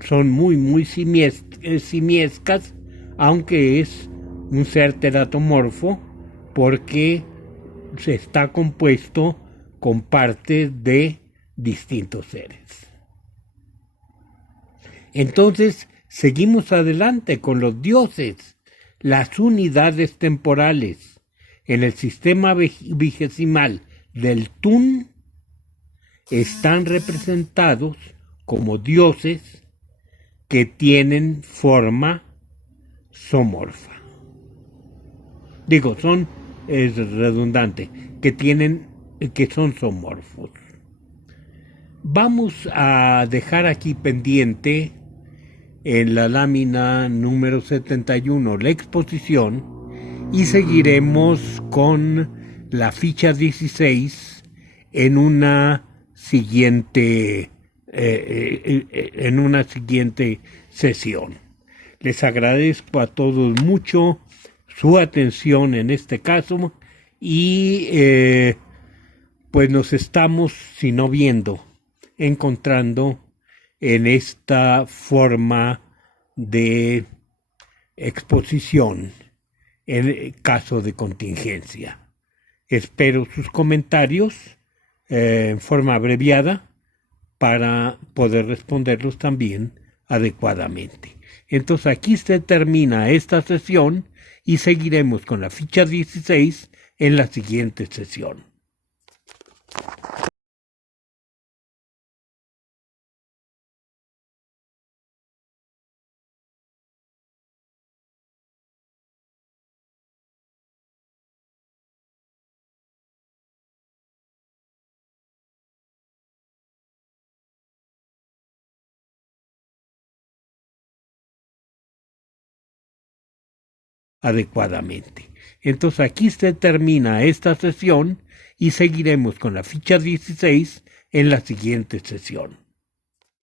son muy simiescas, aunque es un ser teratomorfo, porque se está compuesto con partes de distintos seres. Entonces, seguimos adelante con los dioses, las unidades temporales. En el sistema vigesimal del Tun están representados como dioses que tienen forma zoomorfa. Es redundante, que son zoomorfos. Vamos a dejar aquí pendiente en la lámina número 71 la exposición y seguiremos con la ficha 16 en una siguiente sesión. Les agradezco a todos mucho su atención en este caso y pues nos estamos, si no viendo, encontrando en esta forma de exposición en caso de contingencia. Espero sus comentarios en forma abreviada para poder responderlos también adecuadamente. Entonces aquí se termina esta sesión y seguiremos con la ficha 16 en la siguiente sesión. adecuadamente. Entonces aquí se termina esta sesión y seguiremos con la ficha 16 en la siguiente sesión.